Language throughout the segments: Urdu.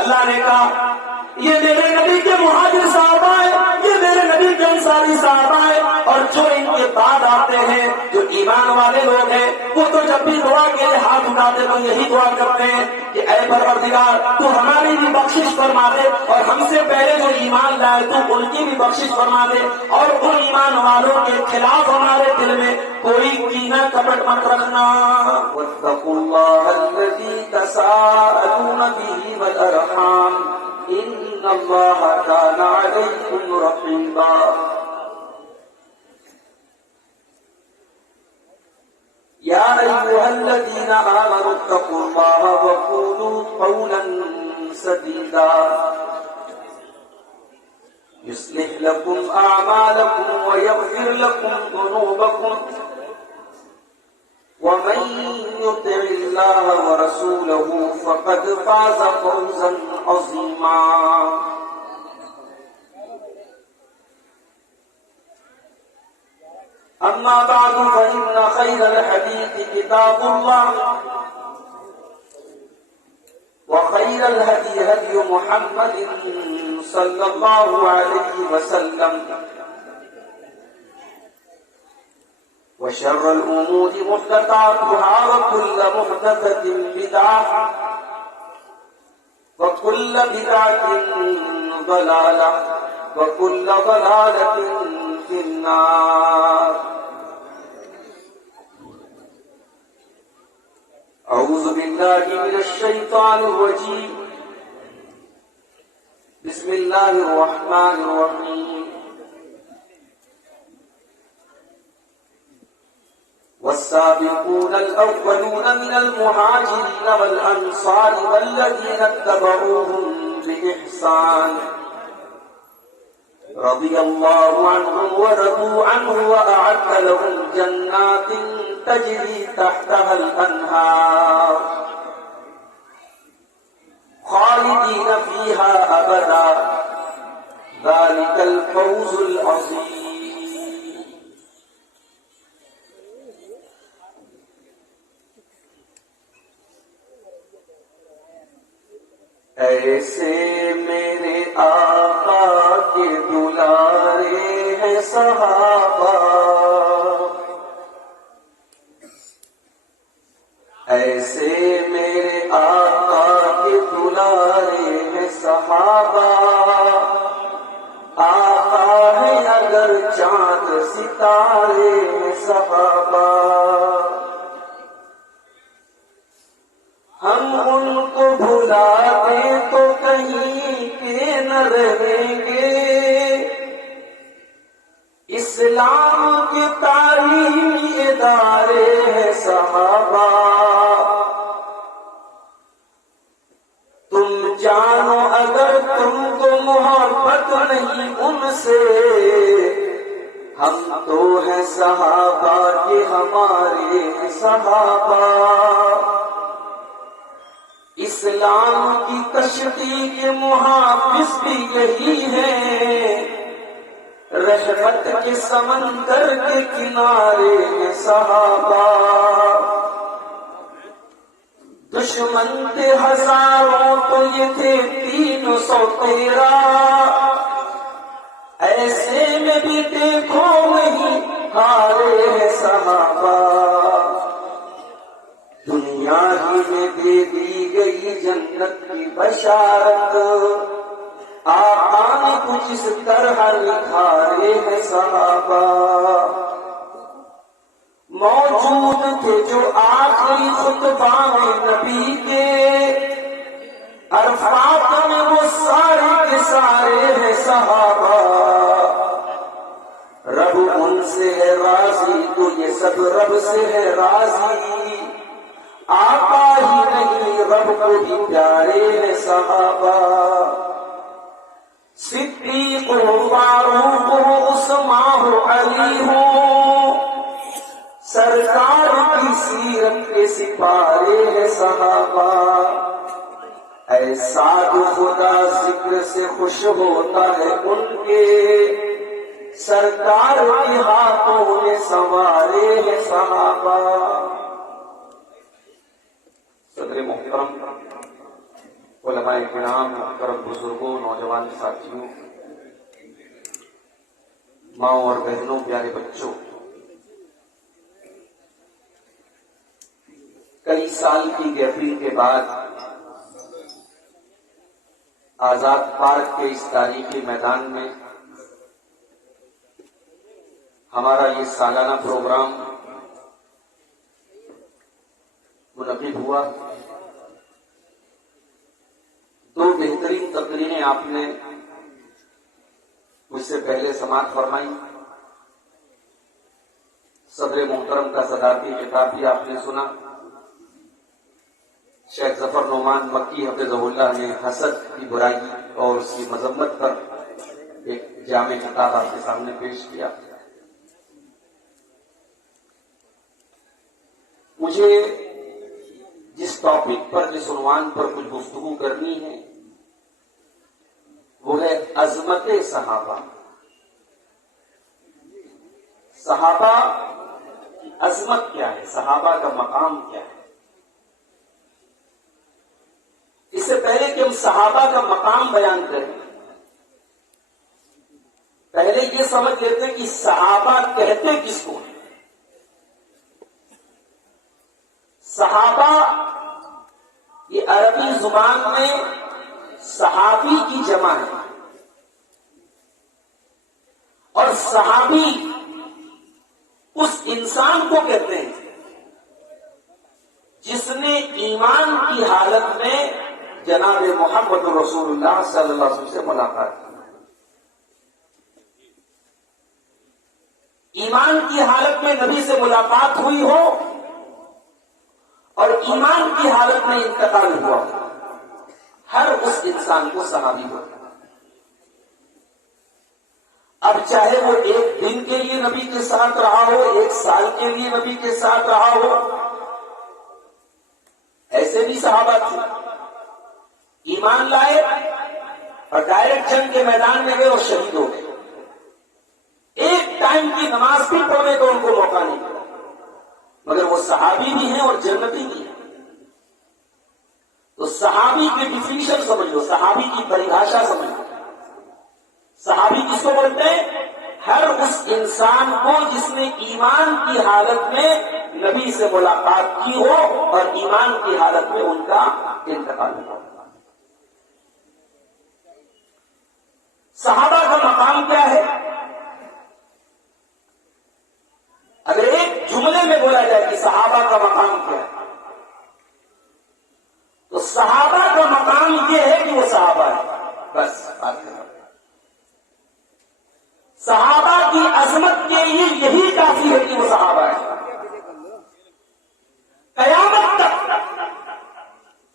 اللہ نے کہا یہ میرے نبی کے مہاجر صحابہ ہیں، یہ میرے نبی کے انصاری صحابہ ہیں، اور جو ان کے بعد آتے ہیں جو ایمان والے لوگ ہیں وہ تو جب بھی دعا کے لیے ہاتھ اٹھاتے تو یہی دعا کرتے ہیں کہ اے پروردگار تو ہماری بھی بخشش فرما دے، اور ہم سے پہلے جو ایمان لائے تو ان کی بھی بخشش فرما دے، اور ان ایمان والوں کے خلاف ہمارے دل میں کوئی کینہ کپٹ مت رکھنا۔ واتقوا اللہ الذی تساءلون بہ والارحام ان اللہ کان علیکم رقیبا۔ یا ایھا الذین آمنوا اتقوا اللہ وقولوا قولا سدیدا یصلح لکم اعمالکم ویغفر لکم ذنوبکم ومن يطع الله ورسوله فقد فاز فوزا عظيما۔ أما بعد فإن خير الحديث كتاب الله وخير الهدي هدي محمد صلى الله عليه وسلم وشر الأمور محدثاتها وكل محدثة بدعة وكل بدعة ضلالة وكل ضلالة في النار۔ أعوذ بالله من الشيطان الرجيم، بسم الله الرحمن الرحيم۔ والسابقون الأولون من المهاجرين والأنصار والذين اتبعوهم بإحسان رضي الله عنهم ورضوا عنه وأعد لهم جنات تجري تحتها الأنهار خالدين فيها أبدا ذلك الفوز العظيم۔ ایسے میرے آقا کے دلارے ہیں صحابہ، ایسے میرے آقا کے دلارے ہیں صحابہ، آقا ہے اگر چاند ستارے ہیں صحابہ، ہم ان کو بھلا دیں تو کہیں کے نہ رہیں گے، اسلام کے تعلیمی ادارے ہیں صحابہ، تم جانو اگر تم کو محبت نہیں ان سے، ہم تو ہیں صحابہ کے ہمارے صحابہ، اسلام کی کشتی کے محافظ بھی یہی ہیں، رحمت کے سمندر کے کنارے ہیں صحابہ، دشمن تھے ہزاروں تو یہ تھے 313، ایسے میں بھی دیکھو نہیں ہارے ہیں صحابہ، دنیا ہی میں دے دی گئی جنت کی بشارت، آقا نے کچھ اس طرح نکھارے ہیں صحابہ، موجود تھے جو آخری خطبہ میں نبی کے، عرفات میں وہ سارے کے سارے ہیں صحابہ، رب ان سے ہے راضی تو یہ سب رب سے ہے راضی، آقا ہی نہیں رب کو بھی پیارے ہیں صحابہ، صدیق ہو فاروق ہو عثمان ہو علی ہو، سرکار کی سیرت کے سپارے ہیں صحابہ، اے سعد خدا ذکر سے خوش ہوتا ہے ان کے، سرکار کے ہاتھوں میں سنوارے ہیں صحابہ۔ صدر محترم علماء کرام، محترم بزرگوں، نوجوان ساتھیوں، ماؤں اور بہنوں، پیارے بچوں، کئی سال کی گیپنگ کے بعد آزاد پارک کے اس تاریخی میدان میں ہمارا یہ سالانہ پروگرام منعقد ہوا۔ دو بہترین تقریریں آپ نے مجھ سے پہلے سماعت فرمائی۔ صدر محترم کا صدارتی خطاب بھی آپ نے سنا۔ شیخ ظفر نعمان مکی حفظہ اللہ نے حسد کی برائی اور اس کی مذمت پر ایک جامع خطاب آپ کے سامنے پیش کیا۔ مجھے جس ٹاپک پر، جس عنوان پر کچھ گفتگو کرنی ہے وہ ہے عظمت صحابہ۔ صحابہ کی عظمت کیا ہے، صحابہ کا مقام کیا ہے؟ اس سے پہلے کہ ہم صحابہ کا مقام بیان کریں، پہلے یہ سمجھ لیتے ہیں کہ صحابہ کہتے کس کو ہیں۔ صحابہ یہ عربی زبان میں صحابی کی جمع ہے، اور صحابی اس انسان کو کہتے ہیں جس نے ایمان کی حالت میں جناب محمد رسول اللہ صلی اللہ علیہ وسلم سے ملاقات کی۔ ایمان کی حالت میں نبی سے ملاقات ہوئی ہو اور ایمان کی حالت میں انتقال ہوا ہو، ہر اس انسان کو صحابی ہوتا ہے۔ اب چاہے وہ ایک دن کے لیے نبی کے ساتھ رہا ہو، ایک سال کے لیے نبی کے ساتھ رہا ہو، ایسے بھی صحابہ تھے۔ ایمان لائے اور ڈائریکٹ جنگ کے میدان میں گئے اور شہید ہو گئے۔ ایک ٹائم کی نماز بھی پڑھنے کو ان کو موقع نہیں ملا، مگر وہ صحابی بھی ہیں اور جنتی بھی ہیں۔ تو صحابی کی ڈیفینیشن سمجھ لو، صحابی کی پریبھاشا سمجھ لو۔ صحابی کس کو بولتے ہیں؟ ہر اس انسان کو جس نے ایمان کی حالت میں نبی سے ملاقات کی ہو اور ایمان کی حالت میں ان کا انتقال ہوا۔ صحابہ کا مقام کیا ہے؟ اگر ایک جملے میں بولا جائے کہ صحابہ کا مقام کیا ہے، تو صحابہ کا مقام یہ ہے کہ وہ صحابہ ہے، بس بات ختم۔ صحابہ کی عظمت کے لیے یہی کافی ہے کہ وہ صحابہ ہے۔ قیامت تک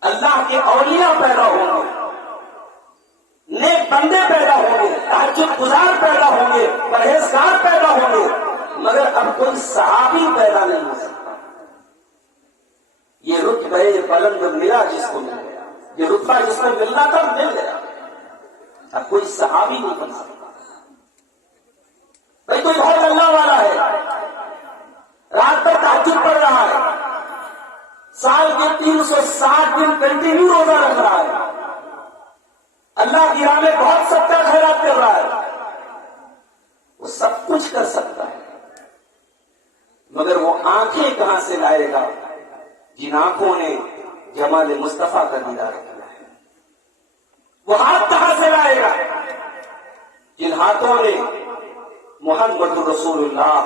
اللہ کے اولیاء پیدا ہوں گے، نیک بندے پیدا ہوں گے، تہجد گزار پیدا ہوں گے، پرہیزگار پیدا ہوں گے، مگر اب کوئی صحابی پیدا نہیں ہو سکتا۔ یہ رتبہ بلند ملا جس کو مل گیا، یہ رتبہ جس کو ملنا تھا مل گیا، اب کوئی صحابی نہیں بن سکتا۔ بھائی کوئی بہت اللہ والا ہے، رات پر تہجد پڑھ رہا ہے، سال کے 360 دن کنٹینیو روزہ رکھ رہا ہے، اللہ کی راہ میں بہت صدقہ خیرات کر رہا ہے، وہ سب کچھ کر سکتا ہے، مگر وہ آنکھیں کہاں سے لائے گا جن آنکھوں نے جمال مصطفیٰ کا دیدار کیا ہے؟ وہ ہاتھ کہاں سے لائے گا جن ہاتھوں نے محمد رسول اللہ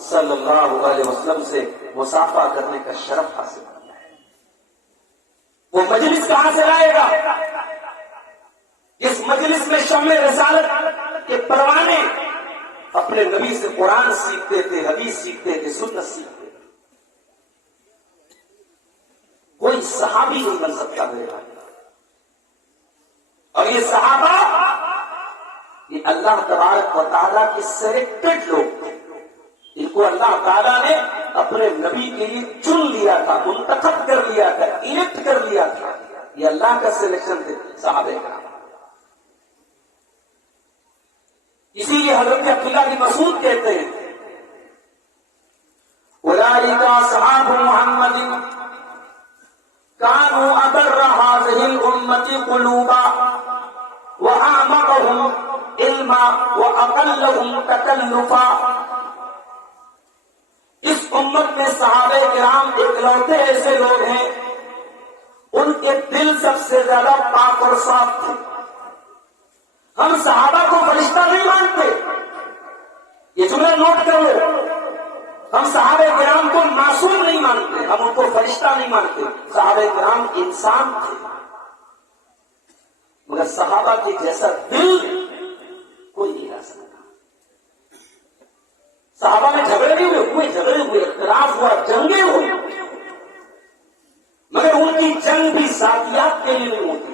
صلی اللہ علیہ وسلم سے مصافحہ کرنے کا شرف حاصل کیا ہے؟ وہ مجلس کہاں سے لائے گا جس مجلس میں شمع رسالت کے پروانے اپنے نبی سے قرآن سیکھتے تھے، حدیث سیکھتے تھے، سنت سیکھتے تھے؟ کوئی صحابی نہیں بن سکتا میرے بھائی۔ اور یہ صحابہ یہ اللہ تبارک و تعالیٰ کے سلیکٹڈ لوگ تھے، ان کو اللہ تعالیٰ نے اپنے نبی کے لیے چن لیا تھا، منتخب کر لیا تھا، الیکٹ کر لیا تھا۔ یہ اللہ کا سلیکشن تھے صحابہ کا۔ اسی لیے حضرت عبداللہ بن مسعود کہتے ہیں اولئک اصحاب محمد کانوا اضر هذه الامة قلوبا واعمقهم علما واقلهم تکلفا. اس امت میں صحابہ کرام اکلوتے ایسے لوگ ہیں ان کے دل سب سے زیادہ پاک اور صاف تھے. ہم صحابہ کو فرشتہ نہیں مانتے، یہ جملہ نوٹ کر لو. ہم صحابہ کرام کو معصوم نہیں مانتے، ہم ان کو فرشتہ نہیں مانتے. صحابہ کرام انسان تھے، مگر صحابہ کے جیسا دل کوئی نہیں لا سکتا. صحابہ میں جھگڑے نہیں ہوئے، اختلاف ہوا، جنگیں ہوئی، مگر ان کی جنگ بھی ذاتیات کے لیے نہیں ہوتی.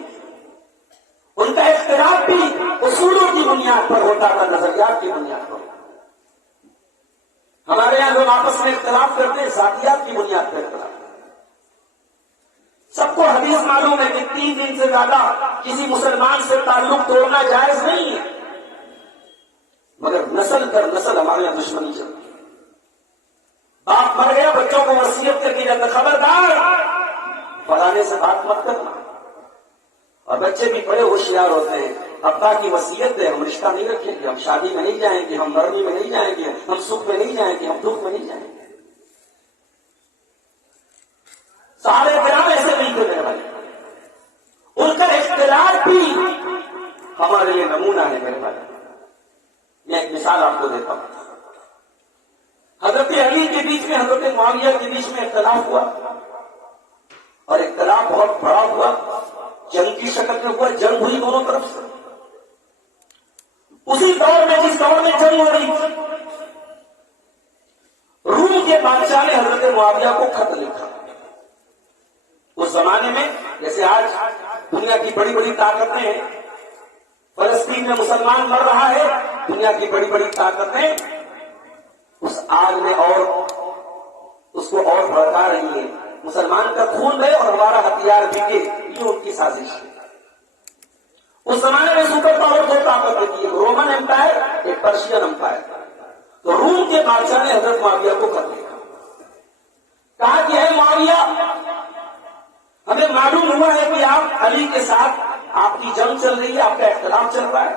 ان کا اختلاف بھی اصولوں کی بنیاد پر ہوتا تھا، نظریات کی بنیاد پر. ہمارے یہاں لوگ آپس میں اختلاف کرتے ہیں ذاتیات کی بنیاد پر اختلاف. سب کو حدیث معلوم ہے کہ 3 دن سے زیادہ کسی مسلمان سے تعلق توڑنا جائز نہیں ہے، مگر نسل در نسل ہمارے یہاں دشمنی چلتی ہے. باپ مر گیا، بچوں کو وصیت کر کے جاتا خبردار فلانے سے بات مت کرنا. اور بچے بھی بڑے ہوشیار ہوتے ہیں، ابا کی وصیت ہے ہم رشتہ نہیں رکھیں گے، ہم شادی میں نہیں جائیں گے، ہم مرنی میں نہیں جائیں گے، ہم سکھ میں نہیں جائیں گے، ہم دکھ میں نہیں جائیں گے. صحابہ کرام ایسے نہیں تھے میرے بھائی. ان کا اختلاف بھی ہمارے لیے نمونہ ہے میرے بھائی. میں ایک مثال آپ کو دیتا ہوں. حضرت علی کے بیچ میں حضرت معاویہ کے بیچ میں اختلاف ہوا، اور اختلاف بہت بڑا ہوا، جنگ کی شکل میں ہوا، جنگ ہوئی دونوں طرف سے. اسی دور میں جس دور میں جنگ ہو رہی تھی، روم کے بادشاہ نے حضرت معاویہ کو خط لکھا. اس زمانے میں جیسے آج دنیا کی بڑی بڑی طاقتیں ہیں، فلسطین میں مسلمان مر رہا ہے، دنیا کی بڑی بڑی طاقتیں اس آگ میں اور اس کو اور بڑھا رہی ہے. مسلمان کا خون ہے اور ہمارا ہتھیار بکے، یہ ان کی سازش ہے. اس زمانے میں سپر پاور 2 طاقتیں تھی، ایک رومن امپائر، ایک پرشین امپائر. تو روم کے بادشاہ نے حضرت معاویہ کو خط لکھا، کہا کہ اے معاویہ، ہمیں معلوم ہوا ہے کہ آپ علی کے ساتھ آپ کی جنگ چل رہی ہے، آپ کا اختلاف چل رہا ہے.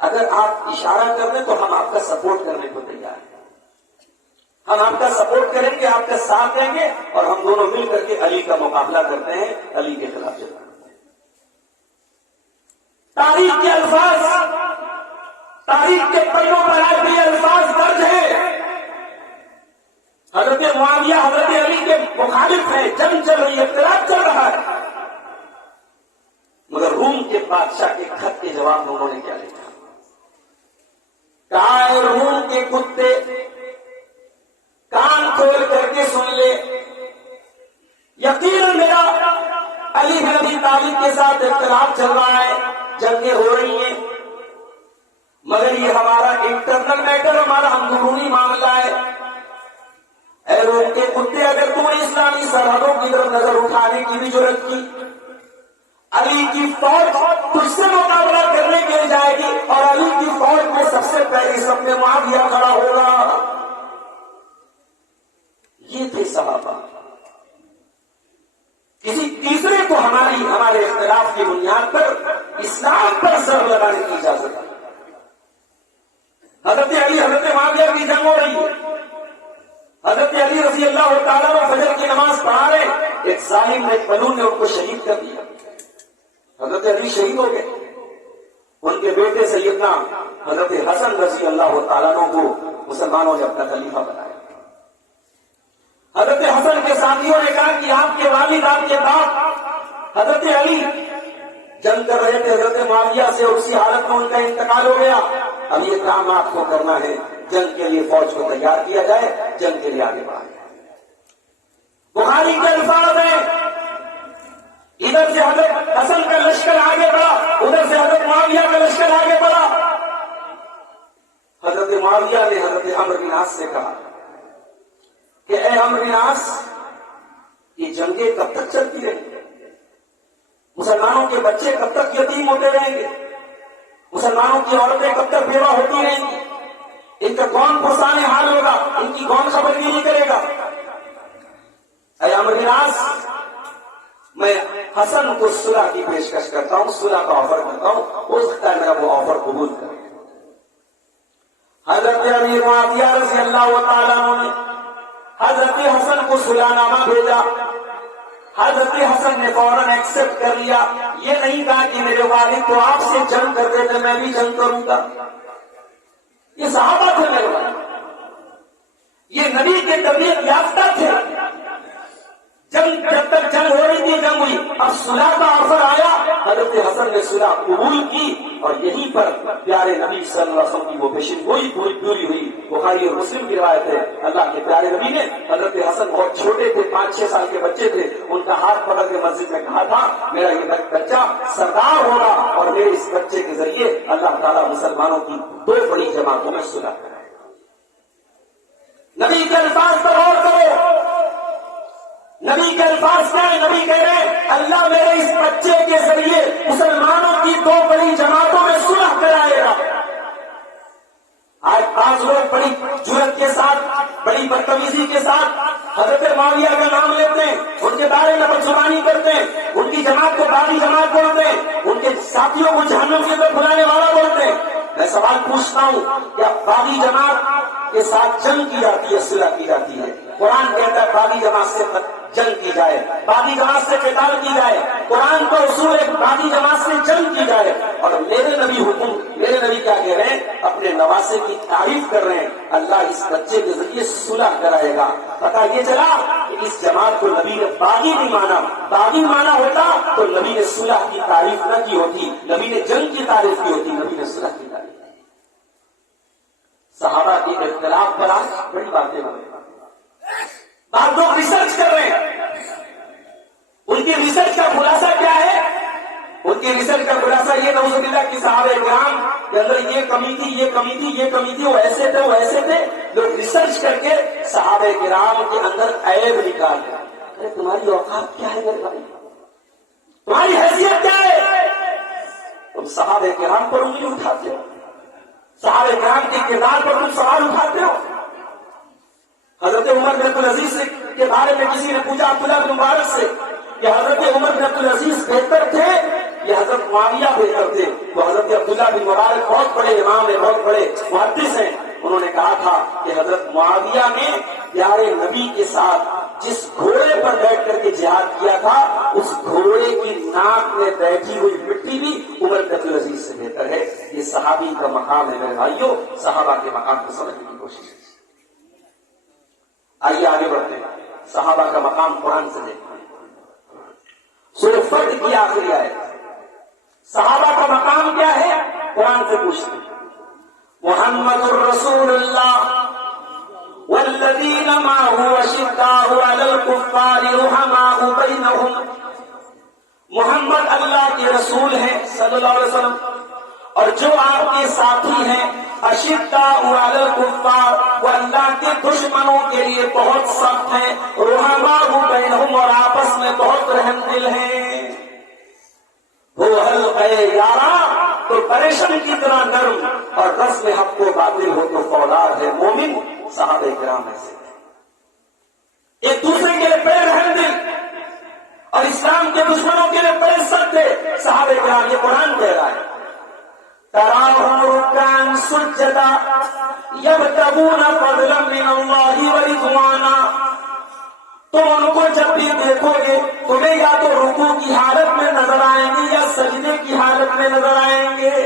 اگر آپ اشارہ کر دیں تو ہم آپ کا سپورٹ کرنے کو تیار ہیں. ہم آپ کا سپورٹ کریں گے، آپ کا ساتھ دیں گے، اور ہم دونوں مل کر کے علی کا مقابلہ کرتے ہیں، علی کے خلاف چلتے ہیں. تاریخ کے الفاظ، تاریخ کے پنوں پر آج بھی الفاظ درج ہیں. حضرت معاویہ حضرت علی کے مخالف ہیں، جنگ چل رہی ہے، اختلاف چل رہا ہے، مگر روم کے بادشاہ کے خط کے جواب میں انہوں نے کیا لکھا؟ کہا اے روم کے کتے، کان کھول کر کے سن لے، یقیناً میرا علی بن ابی طالب کے ساتھ اختلاف چل رہا ہے، جنگیں ہو رہی ہیں، مگر یہ ہمارا انٹرنل میٹر، ہمارا اندرونی معاملہ ہے. اے روم کے کتے، اگر تم نے اسلامی سرحدوں کی طرف نظر اٹھانے کی بھی ضرورت کی، علی کی فوج تجھ سے مقابلہ کرنے کے لیے جائے گی، اور علی کی فوج میں سب سے پہلے سب میں معاویہ کھڑا ہوگا. یہ تھے صحابہ. کسی تیسرے کو ہمارے اختلاف کی بنیاد پر اسلام پر زر لگانے کی اجازت ہے. حضرت علی حضرت معاویہ کی جنگ ہو رہی ہے، حضرت علی رضی اللہ تعالیٰ عنہ فجر کی نماز پڑھا رہے، ایک ظالم نے، ایک ملعون نے ان کو شہید کر دیا. حضرت علی شہید ہو گئے. ان کے بیٹے سیدنا حضرت حسن رضی اللہ تعالیٰ عنہ کو مسلمانوں نے اپنا خلیفہ بنایا. حضرت حسن کے ساتھیوں نے کہا کہ آپ کے والد، آپ کے باپ حضرت علی جنگ کر رہے تھے حضرت معاویہ سے، اور اسی حالت میں ان کا انتقال ہو گیا. اب یہ کام آپ کو کرنا ہے، جنگ کے لیے فوج کو تیار کیا جائے، جنگ کے لیے آگے بڑھا جائے. بخاری کے الفاظ ہیں، ادھر سے حضرت حسن کا لشکر آگے بڑھا، ادھر سے حضرت معاویہ کا لشکر آگے بڑھا. حضرت معاویہ نے حضرت عمرو بن عاص سے کہا کہ اے عمرو بن عاص، یہ جنگیں کب تک چلتی رہیں گی؟ مسلمانوں کے بچے کب تک یتیم ہوتے رہیں گے؟ مسلمانوں کی عورتیں کب تک بیوہ ہوتی رہیں گی؟ ان کا کون پرسان حال ہوگا؟ ان کی کون خبرگیری کرے گا؟ اے امر راز میں حسن کو صلح کی پیشکش کرتا ہوں، صلح کا آفر کرتا ہوں، ہو سکتا ہے میرا وہ آفر قبول کرے۔ حضرت امیر معاویہ رضی اللہ تعالیٰ عنہ نے حضرت حسن کو صلح نامہ بھیجا۔ حضرت حسن نے فوراً ایکسپٹ کر لیا، یہ نہیں کہا کہ میرے والد تو آپ سے جنگ کرتے تھے میں بھی جنگ کروں گا۔ یہ صحابہ تھے میرے والد، یہ نبی کے طبیعت یافتہ تھے۔ جنگ جب تک جنگ ہو رہی تھی جنگ ہوئی، اب صلح کا آفر آیا، حضرت حسن نے صلح قبول کی، اور یہیں پر پیارے نبی صلی اللہ علیہ وسلم کی وہ پیشن گوئی پوری ہوئی۔ بخاری اور مسلم کی روایت ہے، اللہ کے پیارے نبی نے حضرت حسن بہت چھوٹے تھے، 5-6 سال کے بچے تھے، ان کا ہاتھ پکڑ کے مسجد میں کہا تھا میرا یہ بچہ سردار ہوگا اور میرے اس بچے کے ذریعے اللہ تعالیٰ مسلمانوں کی 2 بڑی جماعتوں میں صلح کرائے۔ نبی کے الفاظ پر غور کرو، نبی کے الفاظ کیا ہے؟ نبی کہہ رہے ہیں اللہ میرے اس بچے کے ذریعے مسلمانوں کی 2 بڑی جماعتوں میں صلح کرائے گا۔ آج بعض لوگ بڑی جرأت کے ساتھ، بڑی بدتمیزی کے ساتھ حضرت معاویہ کا نام لیتے ہیں، ان کے بارے میں بدزبانی کرتے ہیں، ان کی جماعت کو باغی جماعت بولتے ہیں، ان کے ساتھیوں کو جہنم کی طرف بلانے والا بولتے ہیں۔ میں سوال پوچھتا ہوں، کیا باغی جماعت کے ساتھ جنگ کی جاتی ہے، صلح کی جاتی ہے؟ قرآن کہتا ہے باغی جماعت سے جنگ کی جائے، باغی جماعت سے قتال کی جائے، قرآن کا اصول ہے باغی جماعت سے جنگ کی جائے۔ اور میرے نبی کیا کہہ رہے ہیں؟ اپنے نواسے کی تعریف کر رہے ہیں، اللہ اس بچے کے ذریعے صلح کرائے گا۔ پتہ یہ چلا کہ اس جماعت کو نبی نے باغی نہیں مانا، باغی مانا ہوتا تو نبی نے صلح کی تعریف نہ کی ہوتی، نبی نے جنگ کی تعریف کی ہوتی، نبی نے صلح کی تعریف۔ صحابہ کے اختلاف پر آج بڑی باتیں ہو رہی ہیں، بعض لوگ ریسرچ کر رہے ہیں، ان کی ریسرچ کا خلاصہ کیا ہے؟ ان کی ریسرچ کا خلاصہ یہ نعوذ باللہ کہ صحابہ کرام کے اندر یہ کمی تھی، یہ کمی تھی، یہ کمی تھی، وہ ایسے تھے، وہ ایسے تھے۔ لوگ ریسرچ کر کے صحابہ کرام کے اندر عیب نکالتے ہیں۔ ارے تمہاری اوقات کیا ہے میرے بھائی؟ تمہاری حیثیت کیا ہے؟ تم صحابہ کرام پر انگلی اٹھاتے ہو، صحابہ کرام کے کردار پر تم سوال اٹھاتے ہو۔ حضرت عمر بن عبدالعزیز کے بارے میں کسی نے پوچھا عبداللہ بن مبارک سے کہ حضرت عمر بن عبدالعزیز بہتر تھے یا حضرت معاویہ بہتر تھے؟ تو حضرت عبداللہ بن مبارک بہت بڑے امام ہیں، بہت بڑے محدث ہیں، انہوں نے کہا تھا کہ حضرت معاویہ نے پیارے نبی کے ساتھ جس گھوڑے پر بیٹھ کر کے جہاد کیا تھا، اس گھوڑے کی ناک میں بیٹھی ہوئی مٹی بھی عمر بن عبدالعزیز سے بہتر ہے۔ یہ صحابی کا مقام ہے میرے بھائیوں، صحابہ کے مقام کو سمجھنے کی کوشش ہے۔ آئیے آگے بڑھتے ہیں، صحابہ کا مقام قرآن سے دیکھتے ہیں۔ سورہ فتح کی آخری آیت، صحابہ کا مقام کیا ہے؟ قرآن سے پوچھتے ہیں۔ محمد الرسول اللہ والذین معه اشداء علی الکفار رحماء بینہم۔ محمد اللہ کے رسول ہیں صلی اللہ علیہ وسلم، اور جو آپ کے ساتھی ہیں اشداء علی الکفار، وہ اللہ کے دشمنوں کے لیے بہت سخت ہیں، رحماء بینہم، اور آپس میں بہت رحم دل ہیں۔ وہ حلقہ یارا تو پریشان کی طرح نرم، اور رسم حق و باطل ہو تو فولاد ہے مومن۔ صحابہ کرام ایسے ایک دوسرے کے لیے بڑے رحم دل، اور اسلام کے دشمنوں کے لیے بڑے سخت تھے صحابہ کرام۔ یہ قرآن کہہ رہا ہے تراہم رکعا سجدا یبتغون فضلا من اللہ ورضوانا۔ تم ان کو جب بھی دیکھو گے تمہیں یا تو رکوع کی حالت میں نظر آئیں گے یا سجدے کی حالت میں نظر آئیں گے۔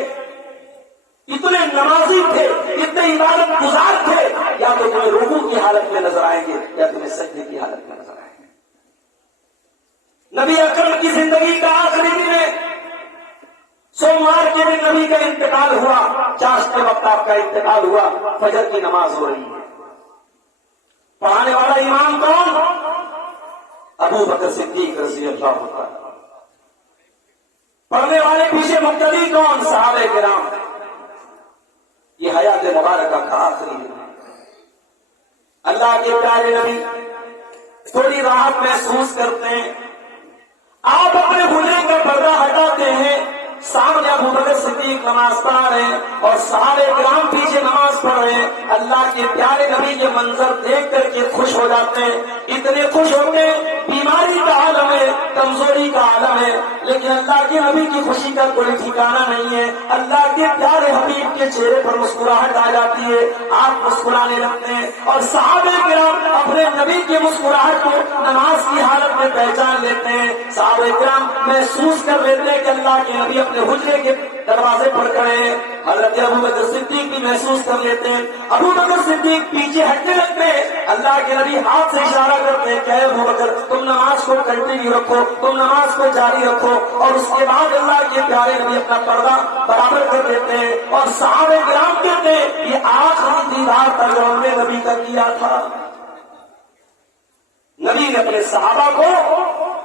اتنے نمازی تھے، اتنے عبادت گزار تھے، یا تو تمہیں رکوع کی حالت میں نظر آئیں گے یا تمہیں سجدے کی حالت میں نظر آئیں گے۔ نبی اکرم کی زندگی کا آخری دن ہے، سوموار کے دن نبی کا انتقال ہوا، چاشت کے وقت آپ کا انتقال ہوا، فجر کی نماز ہو رہی ہے۔ پڑھانے والا امام کون؟ ابو بکر صدیق رضی اللہ عنہ۔ پڑھنے والے پیچھے مقتدی کون؟ صحابہ کرام۔ یہ حیات مبارکہ کا آخری دن ہے۔ اللہ کے پیارے نبی تھوڑی راحت محسوس کرتے ہیں، آپ اپنے بھولے کا پردہ ہٹاتے ہیں، سامنے ابو بکر صدیق نماز پڑھا رہے ہیں اور صحابہ کرام پیچھے نماز پڑھ رہے ہیں۔ اللہ کے پیارے نبی یہ منظر دیکھ کر کے خوش ہو جاتے ہیں، اتنے خوش ہوتے ہیں بیماری کا عالم ہے، کمزوری کا عالم ہے، لیکن اللہ کے نبی کی خوشی کا کوئی ٹھکانہ نہیں ہے۔ اللہ کے پیارے حبیب کے چہرے پر مسکراہٹ آ جاتی ہے، آپ مسکرانے لگتے ہیں، اور صحابہ کرام اپنے نبی کی مسکراہٹ کو نماز کی حالت میں پہچان لیتے ہیں۔ صحابہ کرام محسوس کر لیتے ہیں کہ اللہ کے نبی اپنے حجرے کے دروازے پر کھڑے ہیں۔ حضرت ابو بکر صدیق بھی محسوس کر لیتے ہیں، ابو بکر صدیق پیچھے ہٹنے لگتے ہیں، اللہ کے نبی ہاتھ سے اشارہ کرتے ہیں کہ اے ابو بکر تم نماز کو کنٹینیو رکھو، تم نماز کو جاری رکھو، اور اس کے بعد اللہ کے پیارے نبی اپنا پردہ برابر کر دیتے ہیں، اور صحابہ کرام کہتے ہیں یہ آخری دیدار تھا جو ہم نے نبی کا کیا تھا۔ نبی نے اپنے صحابہ کو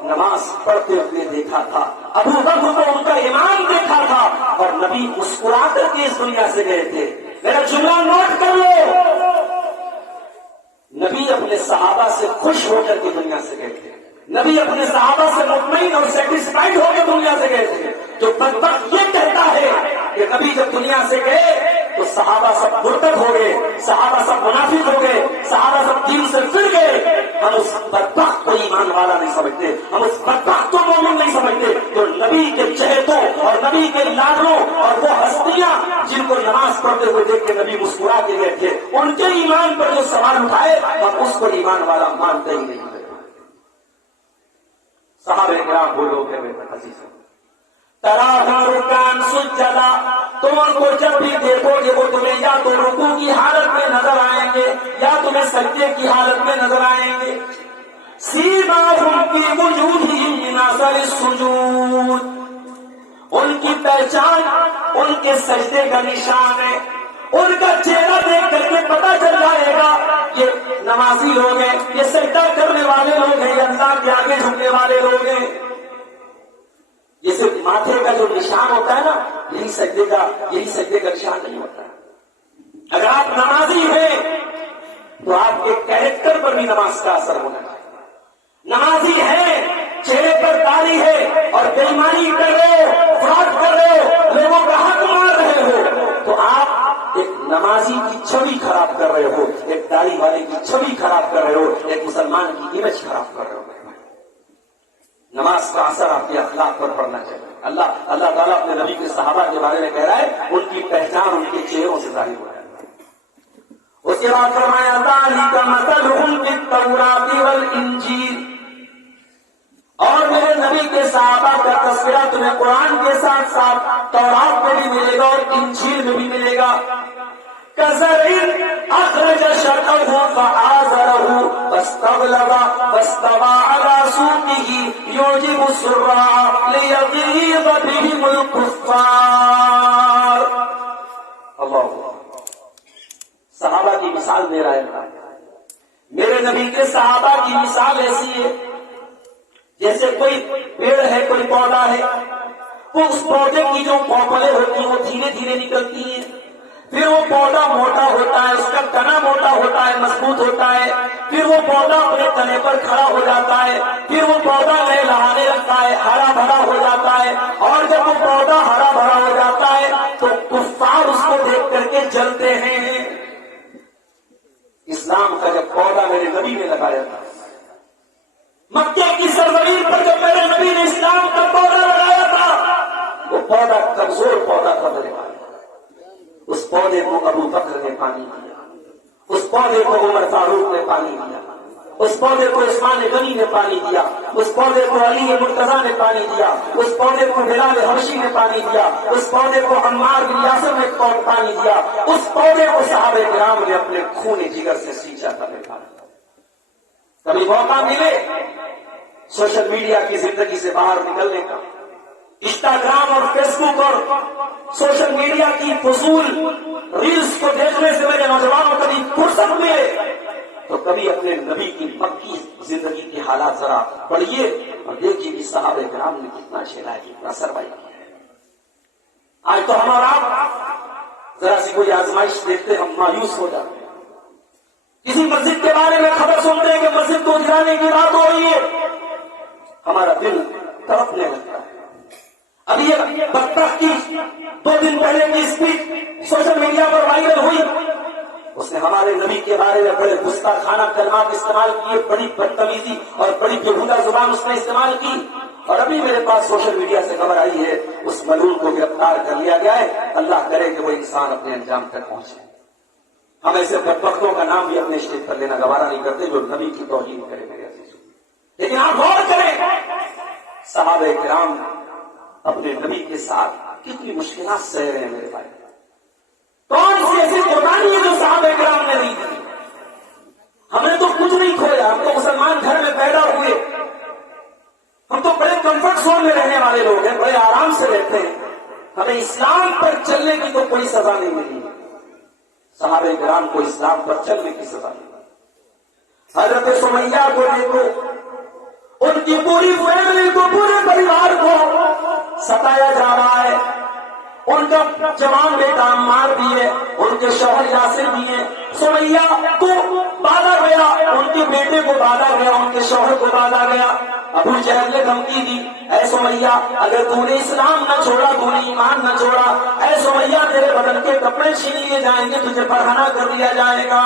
نماز پڑھتے ہوئے دیکھا تھا، ابو بکر کو ان کا ایمان دیکھا تھا، اور نبی مسکرا کر کے اس دنیا سے گئے تھے۔ میرا جملہ نوٹ کر لو، نبی اپنے صحابہ سے خوش ہو کر کے دنیا سے گئے تھے، نبی اپنے صحابہ سے مطمئن اور سیٹسفائیڈ ہو کے دنیا سے گئے تھے۔ جو بدبخت یہ کہتا ہے کہ نبی جب دنیا سے گئے تو صحابہ سب مرتد ہو گئے، صحابہ سب منافق ہو گئے، صحابہ سب دین سے پھر گئے، ہم اس بدبخت کو ایمان والا نہیں سمجھتے، ہم اس بدبخت کو مومن نہیں سمجھتے۔ تو نبی کے چہتوں اور نبی کے لاڈلوں اور وہ ہستیاں جن کو نماز پڑھتے ہوئے دیکھ کے نبی مسکرا کے گئے تھے، ان کے ایمان پر جو سوال اٹھائے ہم اس کو ایمان والا مانتے ہی نہیں۔ صحابہ کرام وہ لوگ ہیں میرے عزیزوں، تراہم رکعن سجدا، تم ان کو جب بھی دیکھو گے وہ تمہیں یا تو رکوع کی حالت میں نظر آئیں گے یا تمہیں سجدے کی حالت میں نظر آئیں گے۔ سیماہم فی وجوہہم من اثر السجود، ان کی پہچان ان کے سجدے کا نشان ہے، ان کا چہرہ دیکھ کر کے پتہ چل جائے گا یہ نمازی لوگ ہیں، یہ سجدہ کرنے والے لوگ ہیں، یہ اللہ کے آگے جھکنے والے لوگ ہیں۔ یہ صرف ماتھے کا جو نشان ہوتا ہے نا، یہی سجدے کا نشان نہیں ہوتا۔ اگر آپ نمازی ہیں تو آپ کے کیریکٹر پر بھی نماز کا اثر ہونا چاہیے۔ نمازی ہیں، چہرے پر داڑھی ہے اور بےایمانی کر رہے ہو، فراڈ کر رہے ہو، لوگوں کا حق مار رہے ہو، تو آپ ایک نمازی کی چھوی خراب کر رہے ہو، ایک داڑھی والے کی چھوی خراب کر رہے ہو، ایک مسلمان کی امیج خراب کر رہے ہو۔ نماز کا اثر آپ کے اخلاق پر پڑنا چاہیے۔ اللہ تعالیٰ اپنے نبی کے صحابہ کے بارے میں کہہ رہا ہے ان کی پہچان ان کے چہروں سے ظاہر ہو رہا ہے۔ اس کے بعد فرمایا ذالک مثلهم فی التوراۃ والانجیل، اور میرے نبی کے صحابہ کا تذکرہ تمہیں قرآن کے ساتھ ساتھ تورات میں بھی ملے گا اور انجیل میں بھی ملے گا۔ كزرع أخرج شطأه فآزره فاستغلظ فاستوى على سوقه يعجب الزراع ليغيظ بهم الكفار۔ اللہ صحابہ کی مثال دے رہا ہے، میرے نبی کے صحابہ کی مثال ایسی ہے جیسے کوئی پیڑ ہے، کوئی پودا ہے، وہ اس پودے کی جو پھوپھلیں ہوتی ہیں وہ دھیرے دھیرے نکلتی ہیں، پھر وہ پودا موٹا ہوتا ہے، اس کا تنا موٹا ہوتا ہے، مضبوط ہوتا ہے، پھر وہ پودا اپنے تنے پر کھڑا ہو جاتا ہے، پھر وہ پودا لہلہانے لگتا ہے، ہرا بھرا ہو جاتا ہے، اور جب وہ پودا ہرا بھرا ہو جاتا ہے تو کفار اس کو دیکھ کر کے جلتے ہیں۔ اسلام کا جب پودا میرے نبی نے لگایا تھا، مکے کی سرزمین پر جب میرے نبی نے اسلام کا پودا لگایا تھا، وہ پودا کمزور پودا تھا میرے بھائی، اس پودے کو ابو بکر نے پانی دیا، اس پودے کو عمر فاروق نے پانی دیا، اس پودے کو عثمان غنی نے پانی دیا، اس پودے کو علی مرتضیٰ نے پانی دیا، اس پودے کو بلال حبشی نے پانی دیا، اس پودے کو عمار بن یاسر نے پانی دیا، اس پودے کو صحابہ کرام نے اپنے خون جگر سے سینچا تھا۔ کبھی موقع ملے سوشل میڈیا کی زندگی سے باہر نکلنے کا، انسٹاگرام اور فیس بک اور سوشل میڈیا کی فضول ریلز کو دیکھنے سے میرے نوجوانوں کو کبھی فرصت ملے تو کبھی اپنے نبی کی مکی زندگی کے حالات ذرا پڑھیے اور دیکھیے کہ صحابہ کرام نے کتنا جھیلا ہے، کتنا سروائی کیا ہے۔ آج تو ہم اور آپ ذرا سی کوئی آزمائش دیکھتے ہم مایوس ہو جاتے ہیں، کسی مسجد کے بارے میں خبر سنتے ہیں کہ مسجد کو گرانے کی بات ہو رہی ہے، ہمارا دل تڑپنے لگتا ہے۔ ابھی یہ بدبخت کی 2 دن پہلے کی اسپیچ سوشل میڈیا پر وائرل ہوئی، اس نے ہمارے نبی کے بارے میں بڑے گستاخانہ کلمات استعمال کیے، بڑی بدتمیزی اور بڑی بےہودہ زبان اس نے استعمال کی، اور ابھی میرے پاس سوشل میڈیا سے خبر آئی ہے اس ملعون کو گرفتار کر لیا گیا ہے۔ اللہ کرے کہ وہ انسان اپنے انجام تک پہنچے۔ ہم ایسے بدبختوں کا نام بھی اپنے اسٹیج پر لینا گوارا نہیں کرتے جو نبی کی توہین کرے میرے عزیزوں۔ لیکن آپ غور کریں، صحابہ کرام اپنے نبی کے ساتھ کتنی مشکلات سہ رہے ہیں میرے بھائی۔ کون سی ایسی قربانی ہے جو صحابہ کرام نے دی تھی؟ ہم نے تو کچھ نہیں کھویا، ہم تو مسلمان گھر میں پیدا ہوئے، ہم تو بڑے کمفرٹ زون میں رہنے والے لوگ ہیں، بڑے آرام سے رہتے ہیں، ہمیں اسلام پر چلنے کی تو کوئی سزا نہیں ملی۔ صحابہ کرام کو اسلام پر چلنے کی سزا ملی۔ حضرت سمیہ کو دیکھو، ان کی پوری فیملی کو، پورے پریوار کو ستایا جا رہا ہے۔ ان کا جوان بیٹا عمار بھی ہے، ان کے شوہر یاسر بھی ہیں۔ سمیہ کو باندھا گیا، ان کے بیٹے کو باندھا گیا، ان کے شوہر کو باندھا گیا۔ ابو جہل نے دھمکی دی، اے سمیہ اگر تو نے اسلام نہ چھوڑا، تو نے ایمان نہ چھوڑا، اے سمیہ تیرے بدن کے کپڑے چھین لیے جائیں گے، تجھے برہنہ کر دیا جائے گا۔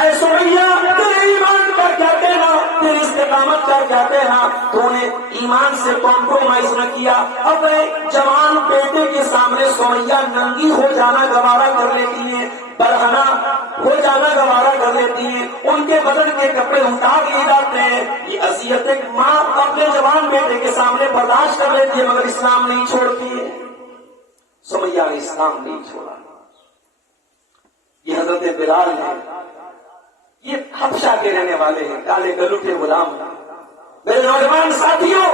اے سمیہ تیرے ایمان کا کیا کہنا، تیری استقامت کا کیا کہنا، تو نے ایمان سے کمپرومائز نہ کیا۔ اپنے جوان بیٹے کے سامنے سمیہ ننگی ہو جانا گوارا کر لیتی ہیں، برہنہ ہو جانا گوارا کر لیتی ہیں، ان کے بدن کے کپڑے اتار لیے جاتے ہیں۔ یہ اذیت ایک ماں اپنے جوان بیٹے کے سامنے برداشت کر لیتی ہے، مگر اسلام نہیں چھوڑتی ہے۔ سمیہ نے اسلام نہیں چھوڑا۔ یہ حضرت بلال ہے، یہ حبشہ کے رہنے والے ہیں، کالے گلوٹے غلام۔ میرے نوجوان ساتھیوں،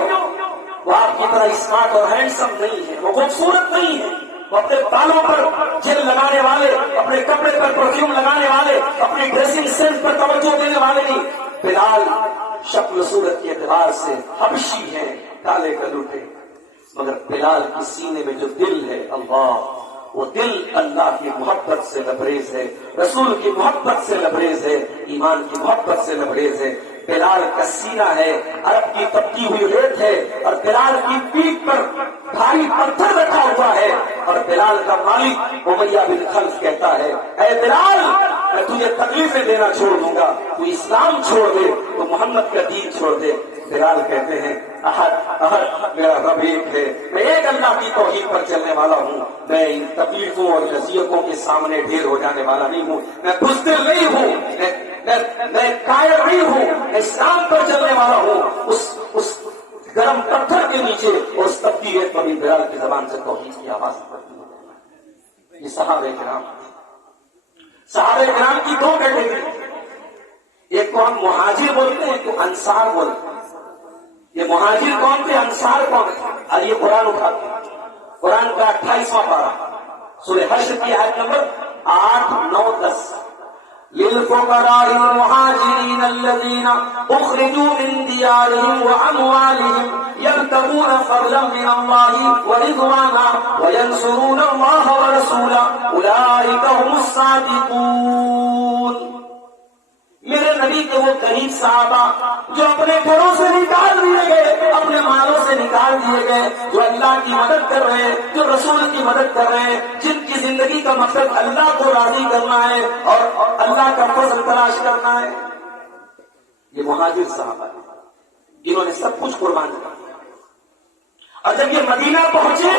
وہ آپ کی طرح اسمارٹ اور ہینڈسم نہیں ہے، وہ خوبصورت نہیں ہے، وہ اپنے بالوں پر جیل لگانے والے، اپنے کپڑے پر پرفیوم لگانے والے، اپنی ڈریسنگ سینس پر توجہ دینے والے نہیں۔ بلال شکل صورت کے اعتبار سے حبشی ہے، کالے گلوٹے، مگر بلال کے سینے میں جو دل ہے، اللہ، وہ دل اللہ کی محبت سے لبریز ہے، رسول کی محبت سے لبریز ہے، ایمان کی محبت سے لبریز ہے۔ بلال کا سینہ ہے، عرب کی تپتی ہوئی ریت ہے، اور بلال کی پیٹھ پر بھاری پتھر رکھا ہوا ہے، اور بلال کا مالک امیہ بن خلف کہتا ہے، اے بلال میں تجھے تکلیفیں دینا چھوڑ دوں گا، تو اسلام چھوڑ دے، تو محمد کا دین چھوڑ دے۔ بلال کہتے ہیں احد احد میرا رب ایک ہے، میں ایک اللہ کی توحید پر چلنے والا ہوں، میں ان تکلیفوں اور نصیحتوں کے سامنے ڈھیر ہو جانے والا نہیں ہوں، میں بزدل نہیں ہوں، میں قائل نہیں ہوں، میں اسلام پر چلنے والا ہوں۔ اس گرم پتھر کے نیچے اور اس تبدیل ریت پر بھی بلال کی زبان سے توحید کی آواز پڑتی ہے۔ یہ صحابہ کرام کی دو کیٹیگری، ایک کو ہم مہاجر بولتے ہیں، ایک کو انصار بولتے ہیں۔ یہ مہاجر کون تھے، انصار کون تھے؟ اور یہ قرآن اٹھاتے ہیں، قرآن کا 28واں پارہ سورہ حشر کی آیت نمبر 8، 9، 10۔ للفقراء المهاجرين الذين اخرجوا من ديارهم واموالهم يبتغون فضلا من الله ورضوانا وينصرون الله ورسوله اولئك هم الصادقون۔ میرے نبی کے وہ غریب صحابہ جو اپنے گھروں سے نکال دیے گئے، اپنے مالوں سے نکال دیے گئے، جو اللہ کی مدد کر رہے ہیں، جو رسول کی مدد کر رہے ہیں، جن کی زندگی کا مقصد اللہ کو راضی کرنا ہے اور اللہ کا فضل تلاش کرنا ہے، یہ مہاجر صحابہ ہیں، انہوں نے سب کچھ قربان کر دیا۔ اور جب یہ مدینہ پہنچے